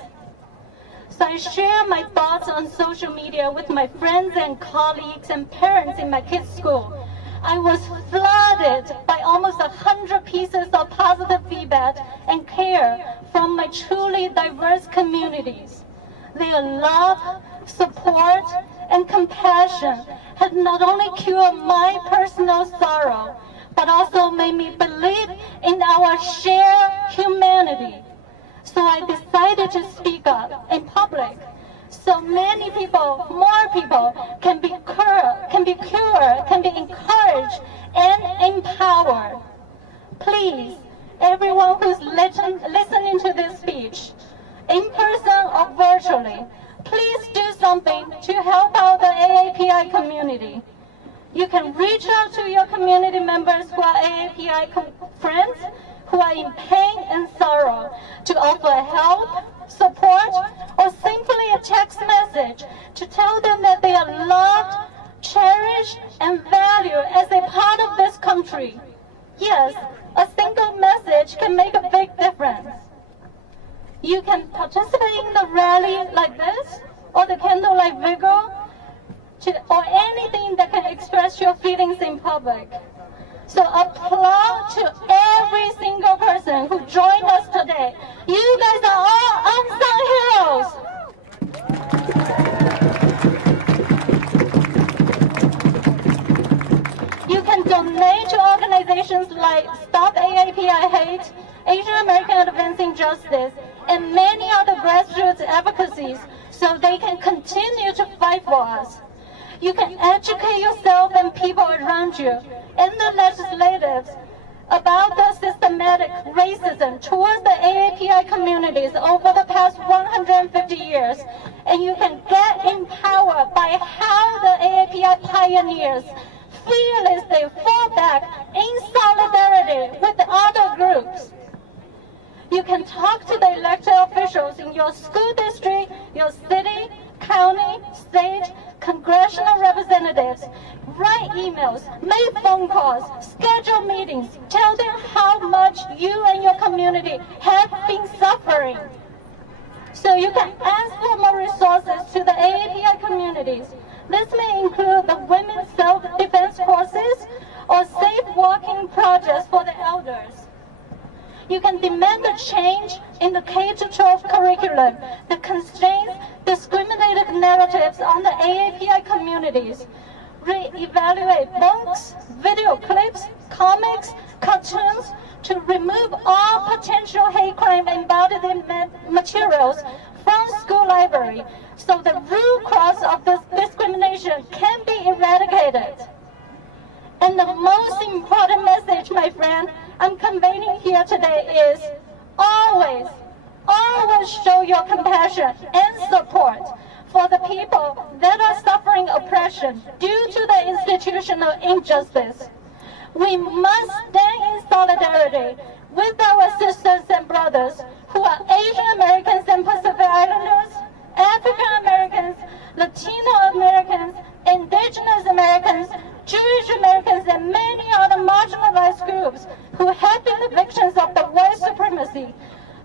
So I share my thoughts on social media with my friends and colleagues and parents in my kids' school. I was flooded by almost 100 pieces of positive feedback and care from my truly diverse communities. Their love, support, and compassion had not only cured my personal sorrow, but also made me believe in our shared humanity. So I decided to speak up in public, so many people, more people, can be cured, can be encouraged and empowered. Please, everyone who's listening to this speech, in person or virtually, please do something to help out the AAPI community. You can reach out to your community members who are AAPI friends, who are in pain and sorrow, to offer help, support, or simply a text message to tell them that they are loved, cherished, and valued as a part of this country. Yes, a single message can make a big difference. You can participate in the rally like this, or the candlelight vigil, or anything that can express your feelings in public. So applaud to every single person who joined us today. You guys are all unsung heroes. You can donate to organizations like Stop AAPI Hate, Asian American Advancing Justice, and many other grassroots advocacies so they can continue to fight for us. You can educate yourself and people around you and the legislators about the systematic racism towards the AAPI communities over the past 150 years, and you can get empowered by how the AAPI pioneers fearlessly fought back in solidarity with the other groups. You can talk to the elected officials in your school district, your city, county, state, congressional representatives, write emails, make phone calls, schedule meetings, tell them how much you and your community have been suffering. So you can ask for more resources to the AAPI communities. This may include the women's self-defense courses or safe walking projects for the elders. You can demand a change in the K-12 curriculum that constrains discriminated narratives on the AAPI communities. Re-evaluate books, video clips, comics, cartoons to remove all potential hate crime embodied in materials from school library so the root cause of this discrimination can be eradicated. And the most important message, my friend, I'm conveying here today is always, always show your compassion and support for the people that are suffering oppression due to the institutional injustice. We must stand in solidarity with our sisters and brothers who are Asian Americans and Pacific Islanders, African Americans, Latino Americans, Indigenous Americans, Jewish Americans, and many other marginalized groups who have been the victims of the white supremacy,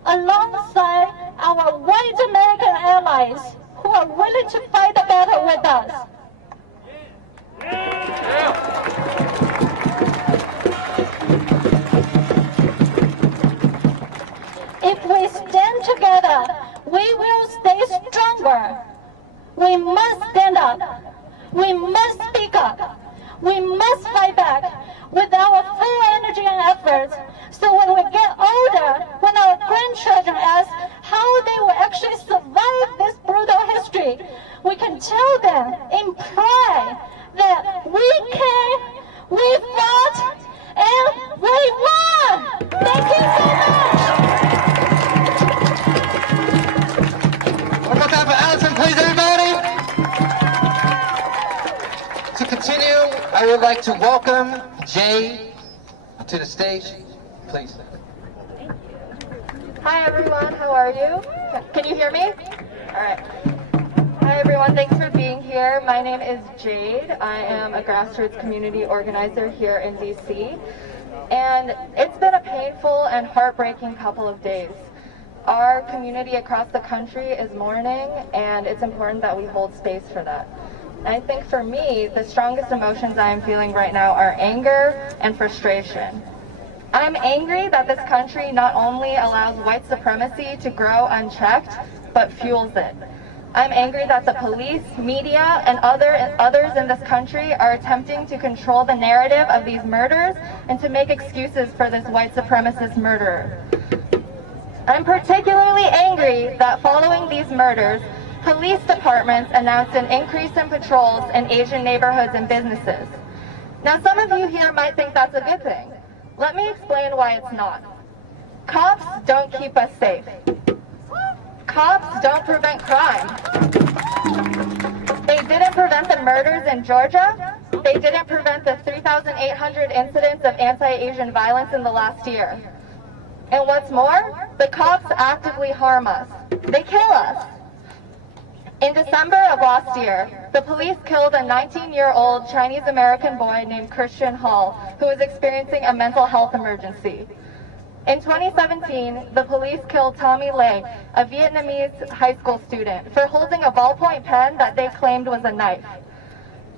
alongside our white American allies who are willing to fight the battle with us. If we stand together, we will stay stronger. We must stand up. We must speak up. We must fight back with our full energy and efforts, so when we get older, when our grandchildren ask how they will actually survive this brutal history, we can tell them in pride that we can, we fought, and we won! Thank you so much! to continue, I would like to welcome Jade to the stage, please. Hi everyone, how are you? Can you hear me? All right. Hi everyone, thanks for being here. My name is Jade. I am a grassroots community organizer here in DC. And it's been a painful and heartbreaking couple of days. Our community across the country is mourning, and it's important that we hold space for that. And I think for me, the strongest emotions I am feeling right now are anger and frustration. I'm angry that this country not only allows white supremacy to grow unchecked, but fuels it. I'm angry that the police, media, and others in this country are attempting to control the narrative of these murders and to make excuses for this white supremacist murderer. I'm particularly angry that following these murders, police departments announced an increase in patrols in Asian neighborhoods and businesses. Now, some of you here might think that's a good thing. Let me explain why it's not. Cops don't keep us safe. Cops don't prevent crime. They didn't prevent the murders in Georgia. They didn't prevent the 3,800 incidents of anti-Asian violence in the last year. And what's more, the cops actively harm us. They kill us. In December of last year, the police killed a 19-year-old Chinese-American boy named Christian Hall, who was experiencing a mental health emergency. In 2017, the police killed Tommy Lay, a Vietnamese high school student, for holding a ballpoint pen that they claimed was a knife.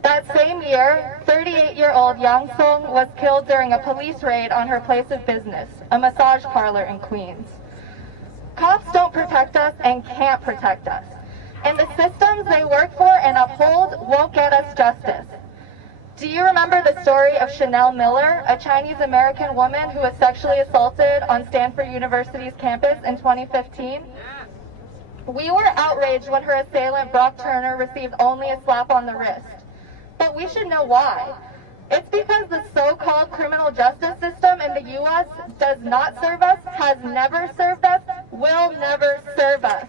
That same year, 38-year-old Yang Song was killed during a police raid on her place of business, a massage parlor in Queens. Cops don't protect us and can't protect us. And the systems they work for and uphold won't get us justice. Do you remember the story of Chanel Miller, a Chinese-American woman who was sexually assaulted on Stanford University's campus in 2015? We were outraged when her assailant, Brock Turner, received only a slap on the wrist. But we should know why. It's because the so-called criminal justice system in the U.S. does not serve us, has never served us, will never serve us.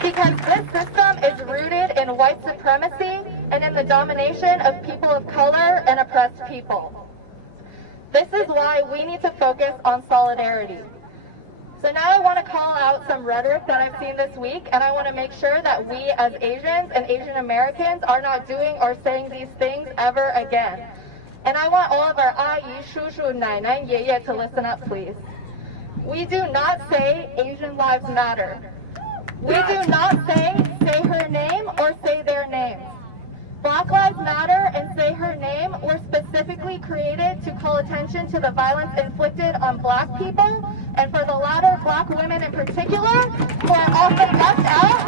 Because this system is rooted in white supremacy and in the domination of people of color and oppressed people. This is why we need to focus on solidarity. So now I want to call out some rhetoric that I've seen this week, and I want to make sure that we as Asians and Asian Americans are not doing or saying these things ever again. And I want all of our ayi, shushu, nainai, yeye to listen up, please. We do not say Asian lives matter. We do not say her name or say their names. Black Lives Matter and Say Her Name were specifically created to call attention to the violence inflicted on black people, and for the latter, black women in particular, who are often left out.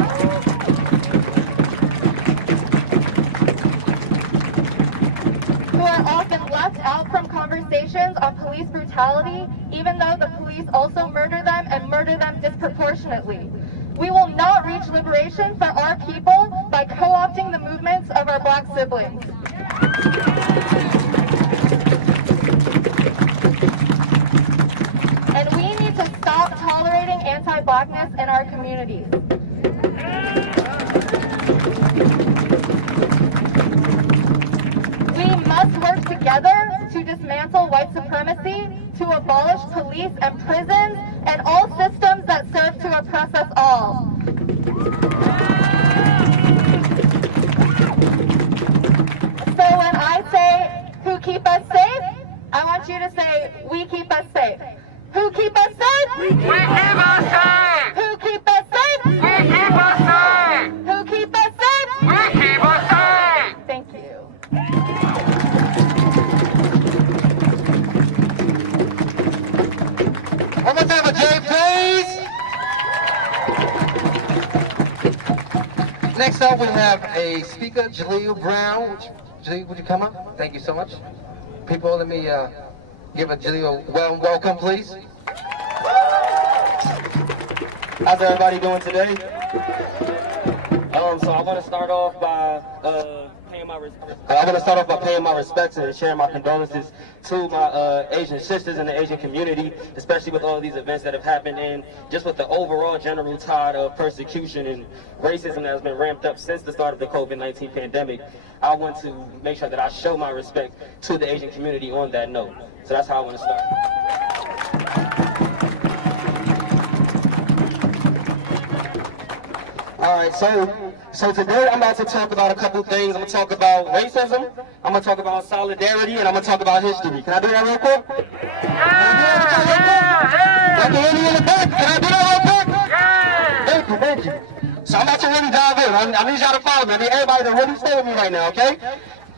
Who are often left out from conversations on police brutality, even though the police also murder them and murder them disproportionately. We will not reach liberation for our people by co-opting the movements of our black siblings. And we need to stop tolerating anti-blackness in our communities. We must work together to dismantle white supremacy, to abolish police and prisons, and all systems that serve to oppress us all. So when I say, who keep us safe, I want you to say, we keep us safe. Who keep us safe? We keep us safe. Who keep us safe? We keep us safe. Who keep us safe? We keep us safe. Thank you. One more time for Jade, please. Next up, we have a speaker, Jaleel Brown. Jaleel, would you come up? Thank you so much. People, let me give a Jaleel a warm welcome, please. How's everybody doing today? So I want to start off by paying want to start off by paying my respects and sharing my condolences to my Asian sisters in the Asian community, especially with all of these events that have happened and just with the overall general tide of persecution and racism that has been ramped up since the start of the COVID-19 pandemic. I want to make sure that I show my respect to the Asian community on that note. So that's how I want to start. All right, so today I'm about to talk about a couple things. I'm going to talk about racism, I'm going to talk about solidarity, and I'm going to talk about history. Can I do that real quick? Can I do that real quick? Thank you. So I'm about to really dive in. I need y'all to follow me. I need everybody to really stay with me right now, okay?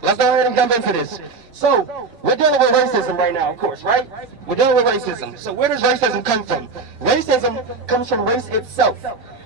Let's go ahead and jump into this. So, we're dealing with racism right now, of course, right? We're dealing with racism. So where does racism come from? Racism comes from race itself.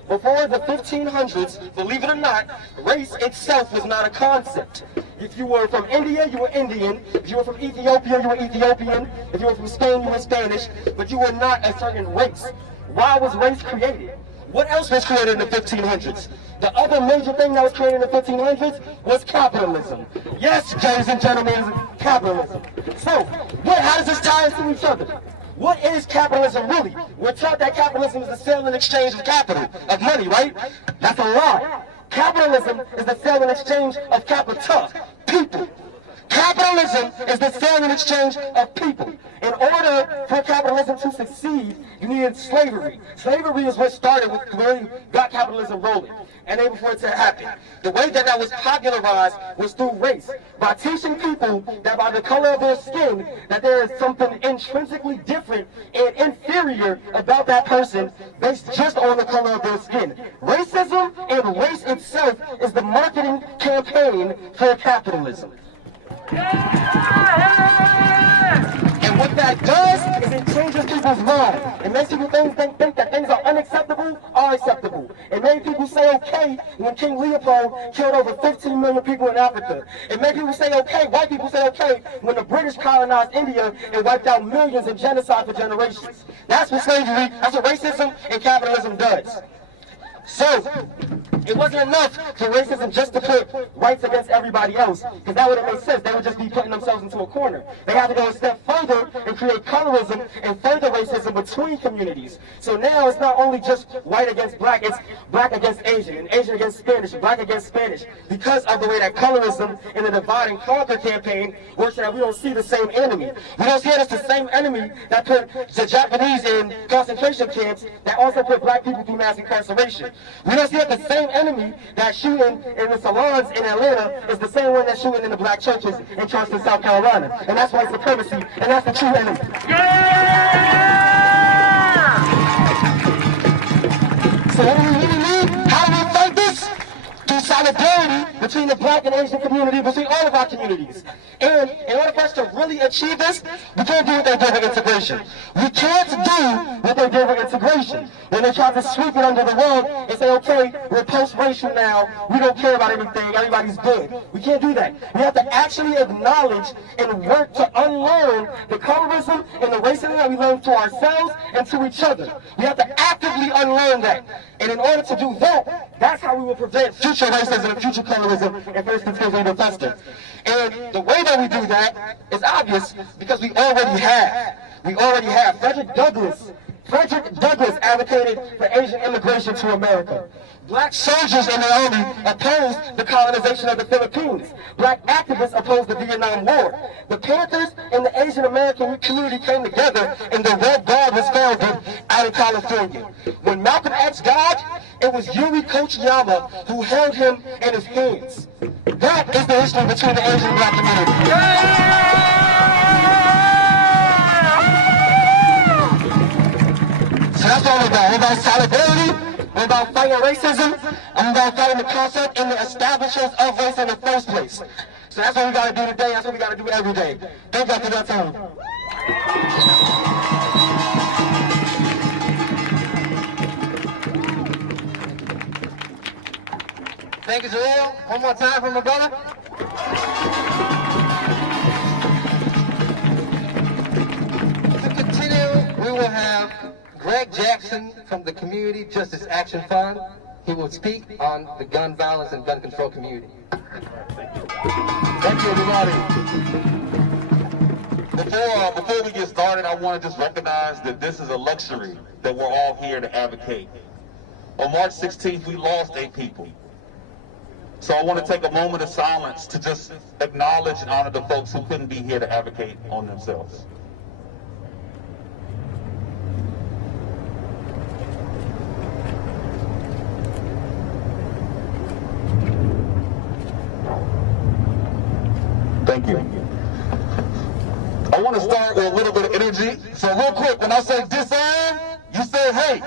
Before the 1500s, believe it or not, race itself was not a concept. If you were from India, you were Indian. If you were from Ethiopia, you were Ethiopian. If you were from Spain, you were Spanish. But you were not a certain race. Why was race created? What else was created in the 1500s? The other major thing that was created in the 1500s was capitalism. Yes, ladies and gentlemen, capitalism. So, how does this tie into each other? What is capitalism really? We're taught that capitalism is the sale and exchange of capital, of money, right? That's a lie. Capitalism is the sale and exchange of capital, people. Capitalism is the sale and exchange of people. In order for capitalism to succeed, you needed slavery. Slavery is what started with really got capitalism rolling, and able for it to happen. The way that was popularized was through race, by teaching people that by the color of their skin, that there is something intrinsically different and inferior about that person based just on the color of their skin. Racism and race itself is the marketing campaign for capitalism. And what that does is it changes people's mind. It makes people think that things are unacceptable are acceptable. It made people say okay when King Leopold killed over 15 million people in Africa. It made people say okay, white people say okay, when the British colonized India and wiped out millions in genocide for generations. That's what slavery, that's what racism and capitalism does. So, it wasn't enough for racism just to put whites against everybody else, because that wouldn't make sense. They would just be putting themselves into a corner. They had to go a step further and create colorism and further racism between communities. So now it's not only just white against black, it's black against Asian, and Asian against Spanish, black against Spanish, because of the way that colorism and the divide and conquer campaign works, that we don't see the same enemy. We don't see it as the same enemy that put the Japanese in concentration camps, that also put black people through mass incarceration. We don't see it the same enemy that shooting in the salons in Atlanta is the same one that's shooting in the black churches in Charleston, South Carolina. And that's white supremacy, and that's the true enemy. So what do we really need? How do we fight this? Through solidarity between the black and Asian community, between all of our communities. And in order for us to really achieve this, we can't do what they did with integration. We can't do what they did with integration. When they tried to sweep it under the rug and say, okay, we're post-racial now, we don't care about anything, everybody's good. We can't do that. We have to actually acknowledge and work to unlearn the colorism and the racism that we learned to ourselves and to each other. We have to actively unlearn that. And in order to do that, that's how we will prevent future racism and future colorism and first continuing to fester. And the way that we do that is obvious, because we already have. Frederick Douglass advocated for Asian immigration to America. Black soldiers in the army opposed the colonization of the Philippines. Black activists opposed the Vietnam War. The Panthers and the Asian American community came together, and the Red Guard was founded out in California. When Malcolm X died, it was Yuri Kochiyama who held him in his hands. That is the history between the Asian and Black community. So that's what we're about. We're about solidarity. We're about fighting racism. I'm about fighting the concept and the establishers of race in the first place. So that's what we got to do today. That's what we got to do every day. Thank you for that time. Thank you, Jaleel. One more time for my brother. To continue, we will have Greg Jackson from the Community Justice Action Fund. He will speak on the gun violence and gun control community. Thank you. Thank you, everybody. Before we get started, I want to just recognize that this is a luxury that we're all here to advocate. On March 16th, we lost 8 people. So I want to take a moment of silence to just acknowledge and honor the folks who couldn't be here to advocate on themselves. Thank you. I want to start with a little bit of energy. So real quick, when I say disarm, you say hey.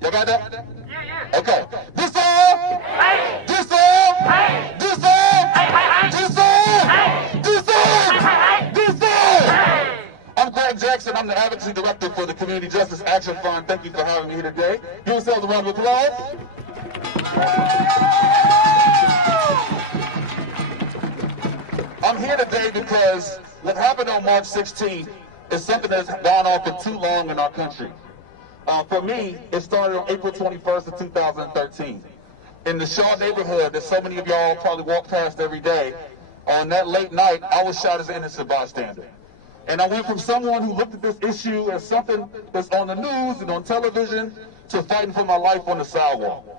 Y'all got that? Yeah. Okay. Disarm! Hey. Disarm! Hey. Disarm! Hey. Disarm! Hey. Disarm! Hey. Disarm! Hey. I'm Greg Jackson. I'm the Advocacy Director for the Community Justice Action Fund. Thank you for having me here today. Give yourselves a round of applause. I'm here today because what happened on March 16th is something that's gone on for too long in our country. For me, it started on April 21st of 2013. In the Shaw neighborhood that so many of y'all probably walk past every day, on that late night, I was shot as an innocent bystander. And I went from someone who looked at this issue as something that's on the news and on television to fighting for my life on the sidewalk.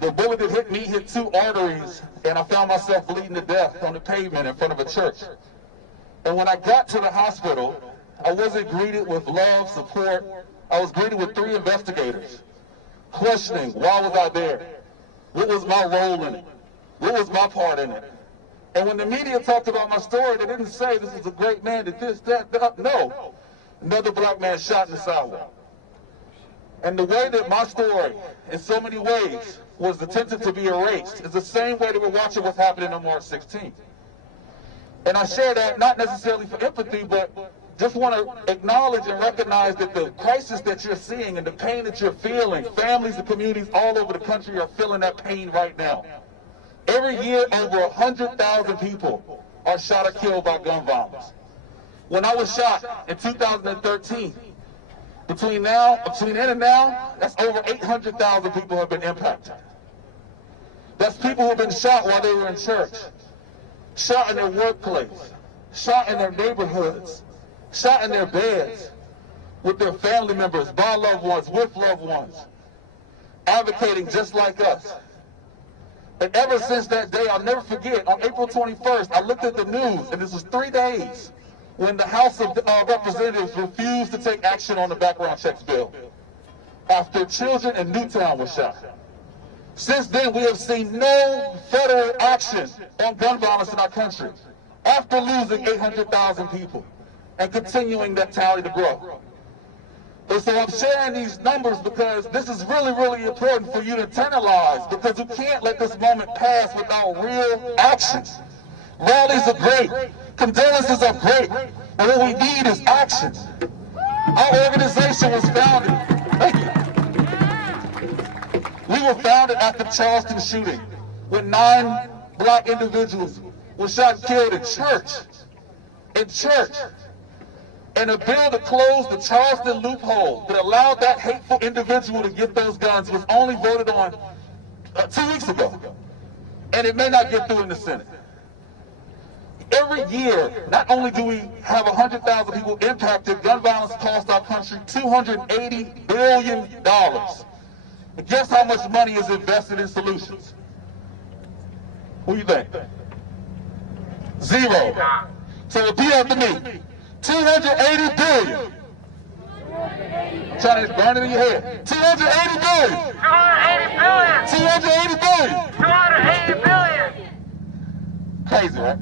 The bullet that hit me hit 2 arteries, and I found myself bleeding to death on the pavement in front of a church. And when I got to the hospital, I wasn't greeted with love, support. I was greeted with 3 investigators, questioning why was I there? What was my role in it? What was my part in it? And when the media talked about my story, they didn't say this was a great man, did this, that. No. Another black man shot in the sidewalk. And the way that my story, in so many ways, was attempted to be erased is the same way that we're watching what's happening on March 16th. And I share that not necessarily for empathy, but just want to acknowledge and recognize that the crisis that you're seeing and the pain that you're feeling, families and communities all over the country are feeling that pain right now. Every year, over 100,000 people are shot or killed by gun violence. When I was shot in 2013, between then and now, that's over 800,000 people have been impacted. That's people who have been shot while they were in church, shot in their workplace, shot in their neighborhoods, shot in their beds, with their family members, by loved ones, with loved ones, advocating just like us. And ever since that day, I'll never forget, on April 21st, I looked at the news, and this was 3 days when the House of Representatives refused to take action on the background checks bill after children in Newtown were shot. Since then, we have seen no federal action on gun violence in our country after losing 800,000 people and continuing that tally to grow. And so I'm sharing these numbers because this is really, really important for you to internalize, because we can't let this moment pass without real action. Rallies are great. Condolences are great. But what we need is action. Our organization was founded. Thank you. We were founded after the Charleston shooting, when 9 black individuals were shot and killed in church. In church. And a bill to close the Charleston loophole that allowed that hateful individual to get those guns was only voted on 2 weeks ago. And it may not get through in the Senate. Every year, not only do we have 100,000 people impacted, gun violence costs our country $280 billion. And guess how much money is invested in solutions? What do you think? 0. So repeat after me. 280 billion. Trying to burn it in your head. 280 billion. 280 billion. 280 billion. 280 billion. Crazy, right?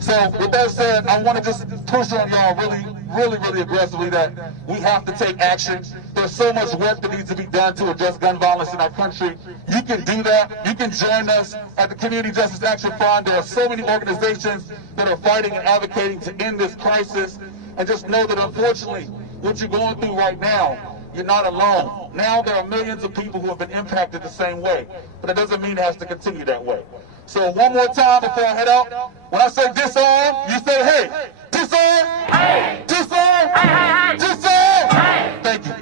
So with that said, I want to just push on y'all really aggressively that we have to take action. There's so much work that needs to be done to address gun violence in our country. You can do that. You can join us at the Community Justice Action Fund. There are so many organizations that are fighting and advocating to end this crisis. And just know that unfortunately, what you're going through right now, you're not alone. Now there are millions of people who have been impacted the same way. But it doesn't mean it has to continue that way. So one more time before I head out, when I say disarm, you say hey. Disarm! Hey! Disarm! Hey, hey, hey! Disarm! Hey! Thank you.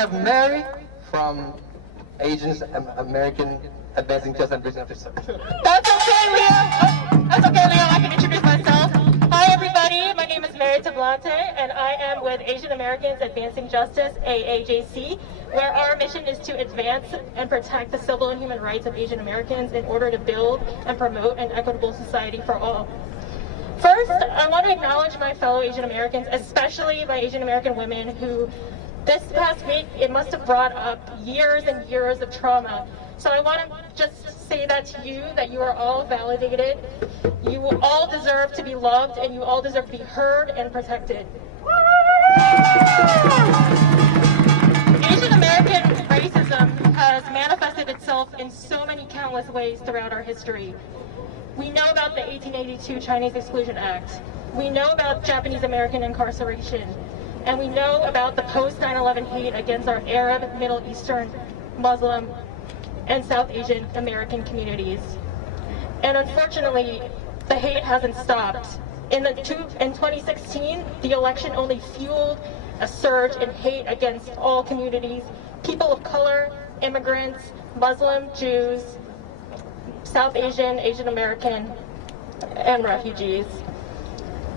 have Mary from Asians American Advancing Justice and Bridging Officer. That's okay, Leo. That's okay, Leo. I can introduce myself. Hi, everybody. My name is Mary Tablante, and I am with Asian Americans Advancing Justice, AAJC, where our mission is to advance and protect the civil and human rights of Asian Americans in order to build and promote an equitable society for all. First, I want to acknowledge my fellow Asian Americans, especially my Asian American women who, this past week, it must have brought up years and years of trauma. So I want to just say that to you, that you are all validated. You all deserve to be loved, and you all deserve to be heard and protected. Asian American racism has manifested itself in so many countless ways throughout our history. We know about the 1882 Chinese Exclusion Act. We know about Japanese American incarceration. And we know about the post-9/11 hate against our Arab, Middle Eastern, Muslim, and South Asian American communities. And unfortunately, the hate hasn't stopped. In 2016, the election only fueled a surge in hate against all communities, people of color, immigrants, Muslim, Jews, South Asian, Asian American, and refugees.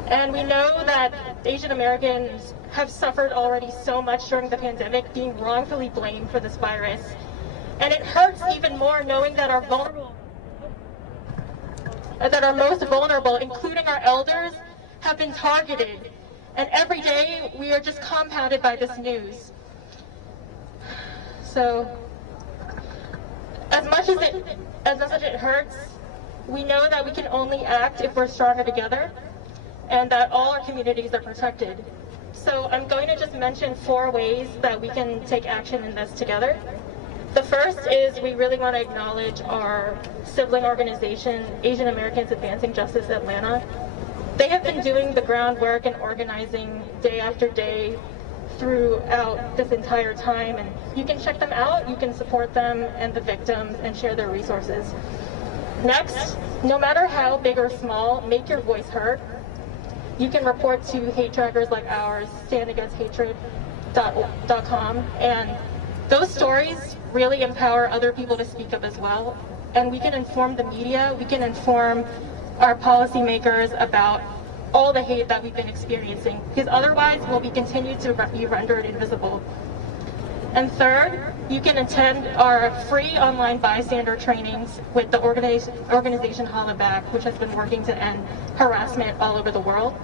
And we know that Asian Americans have suffered already so much during the pandemic, being wrongfully blamed for this virus. And it hurts even more knowing that our most vulnerable, including our elders, have been targeted. And every day we are just compounded by this news. So, as much as it hurts, we know that we can only act if we're stronger together, and that all our communities are protected. So I'm going to just mention 4 ways that we can take action in this together. The first is we really want to acknowledge our sibling organization, Asian Americans Advancing Justice Atlanta. They have been doing the groundwork and organizing day after day throughout this entire time, and you can check them out, you can support them and the victims and share their resources. Next, no matter how big or small, make your voice heard. You can report to hate trackers like ours, standagainsthatred.com, and those stories really empower other people to speak up as well. And we can inform the media, we can inform our policymakers about all the hate that we've been experiencing, because otherwise we'll be continued to be rendered invisible. And third, you can attend our free online bystander trainings with the organization Holla Back, which has been working to end harassment all over the world.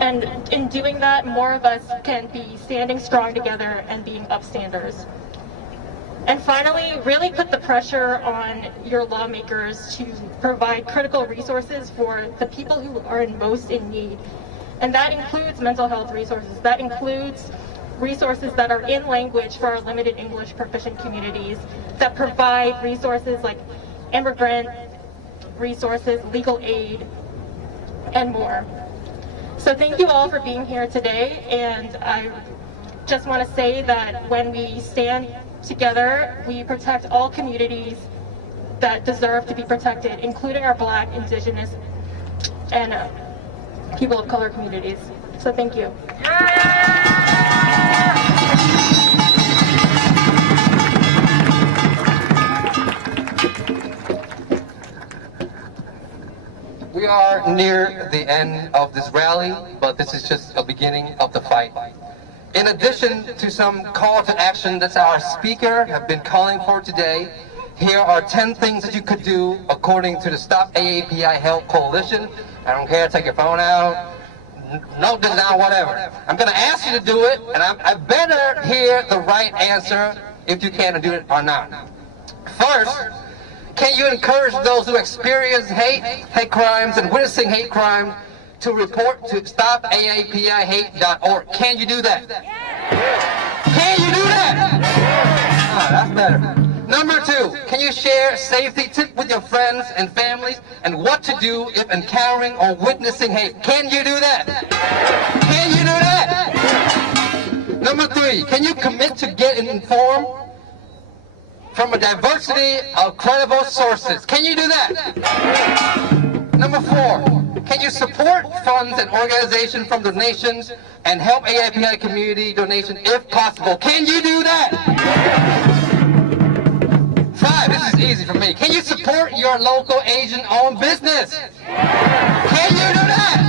And in doing that, more of us can be standing strong together and being upstanders. And finally, really put the pressure on your lawmakers to provide critical resources for the people who are most in need. And that includes mental health resources. That includes resources that are in language for our limited English proficient communities, that provide resources like immigrant resources, legal aid, and more. So thank you all for being here today, and I just want to say that when we stand together, we protect all communities that deserve to be protected, including our Black, Indigenous, and people of color communities. So thank you. We are near the end of this rally, but this is just a beginning of the fight. In addition to some call to action that our speaker have been calling for today, here are 10 things that you could do according to the Stop AAPI Help Coalition. I don't care, take your phone out, note this down, whatever. I'm going to ask you to do it, and I better hear the right answer if you can do it or not. First, can you encourage those who experience hate crimes and witnessing hate crimes to report to stopaapi.hate.org? Can you do that? Can you do that? Ah, that's better. Number 2, can you share safety tips with your friends and families and what to do if encountering or witnessing hate? Can you do that? Can you do that? Number 3, can you commit to get informed from a diversity of credible sources? Can you do that? Number 4, can Can you support funds and organizations from donations and help AAPI community donation if possible? Can you do that? 5, this is easy for me. Can you support your local Asian-owned business? Can you do that?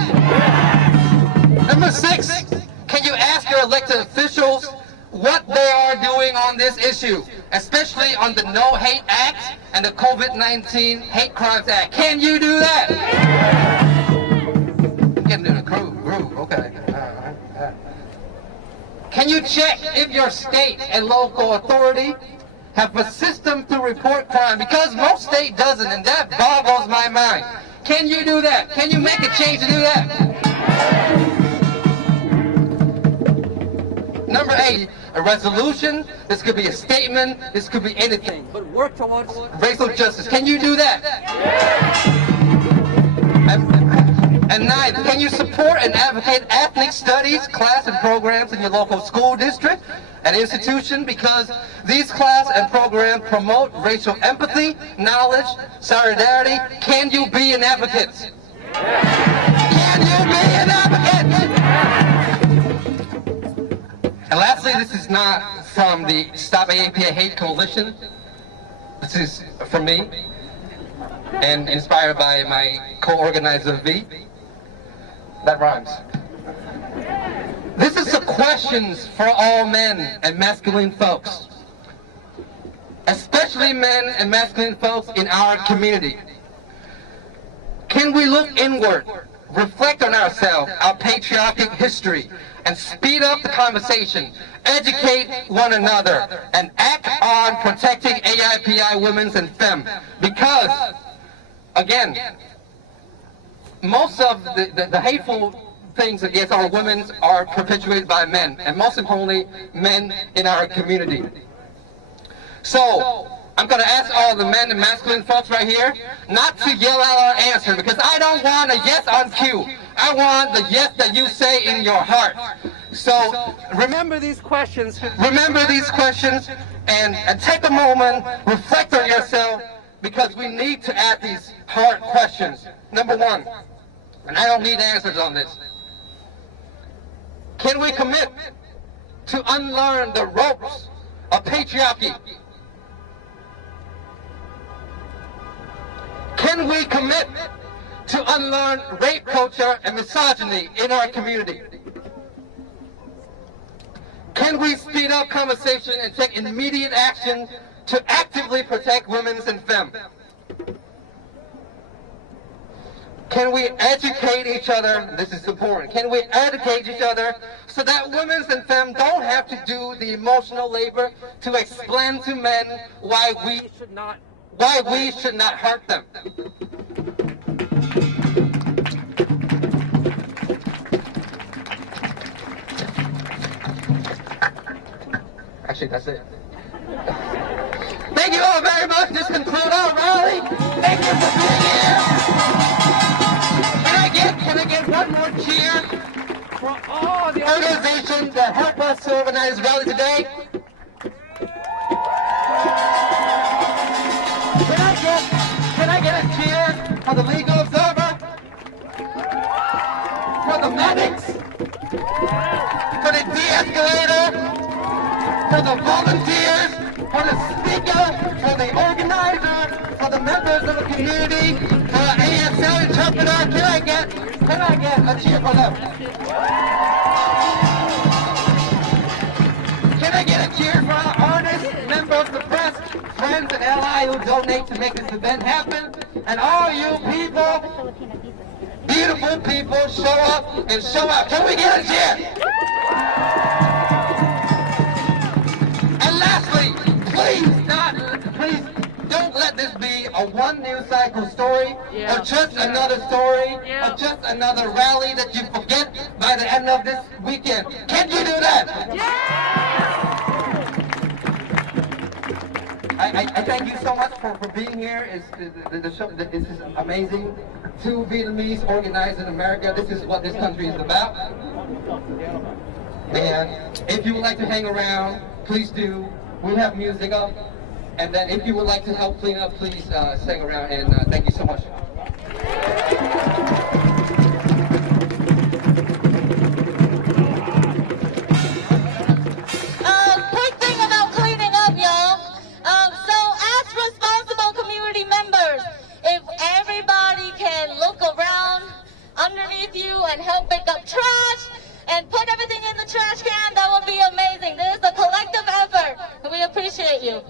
Number 6, can you ask your elected officials what they are doing on this issue, especially on the No Hate Act and the COVID-19 Hate Crimes Act? Can you do that? Getting in a groove, okay. Can you check if your state and local authority have a system to report crime? Because most state doesn't, and that boggles my mind. Can you do that? Can you make a change to do that? Number 8, a resolution. This could be a statement. This could be anything. But work towards racial justice. Can you do that? And 9, can you support and advocate ethnic studies, class and programs in your local school district and institution? Because these class and programs promote racial empathy, knowledge, solidarity. Can you be an advocate? Can you be an advocate? And lastly, this is not from the Stop AAPI Hate Coalition. This is from me and inspired by my co-organizer V. That rhymes. This is the questions for all men and masculine folks, especially men and masculine folks in our community. Can we look inward, reflect on ourselves, our patriotic history, and speed up the conversation, educate one another, and act on protecting AAPI women's and femme? Because, again, most of the hateful things against our women are perpetuated by men, and most importantly, men in our community. So, I'm going to ask all the men and masculine folks right here not to yell out our answer, because I don't want a yes on cue. I want the yes that you say in your heart. So, remember these questions, and take a moment, reflect on yourself, because we need to ask these hard questions. Number 1, and I don't need answers on this. Can we commit to unlearn the ropes of patriarchy? Can we commit to unlearn rape culture and misogyny in our community? Can we speed up conversation and take immediate action to actively protect women and femme? Can we educate each other? This is important. Can we educate each other so that women and femme don't have to do the emotional labor to explain to men why we should not hurt them? Actually, that's it. Thank you all very much. This concludes our rally. Thank you for being here. Can I get one more cheer for all the organizations that help us to organize this rally today? Can I get a cheer for the Legal Observer? For the medics? For the de-escalator? For the volunteers? For the speaker? For the organizer? For the members of the community? For the ASL interpreter? Can I get a cheer for them? Can I get a cheer for our artists, members of the press, friends and allies who donate to make this event happen? And all you people, beautiful people, show up and show out. Can we get a cheer? And lastly, please don't let this be a one news cycle story, or just another story, or just another rally that you forget by the end of this weekend. Can you do that? I thank you so much for being here. This is amazing. 2 Vietnamese organized in America. This is what this country is about. And if you would like to hang around, please do. We have music up. And then if you would like to help clean up, please hang around. And thank you so much. and help pick up trash and put everything in the trash can, that would be amazing. This is a collective effort, and we appreciate you.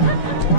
Acknowledgement.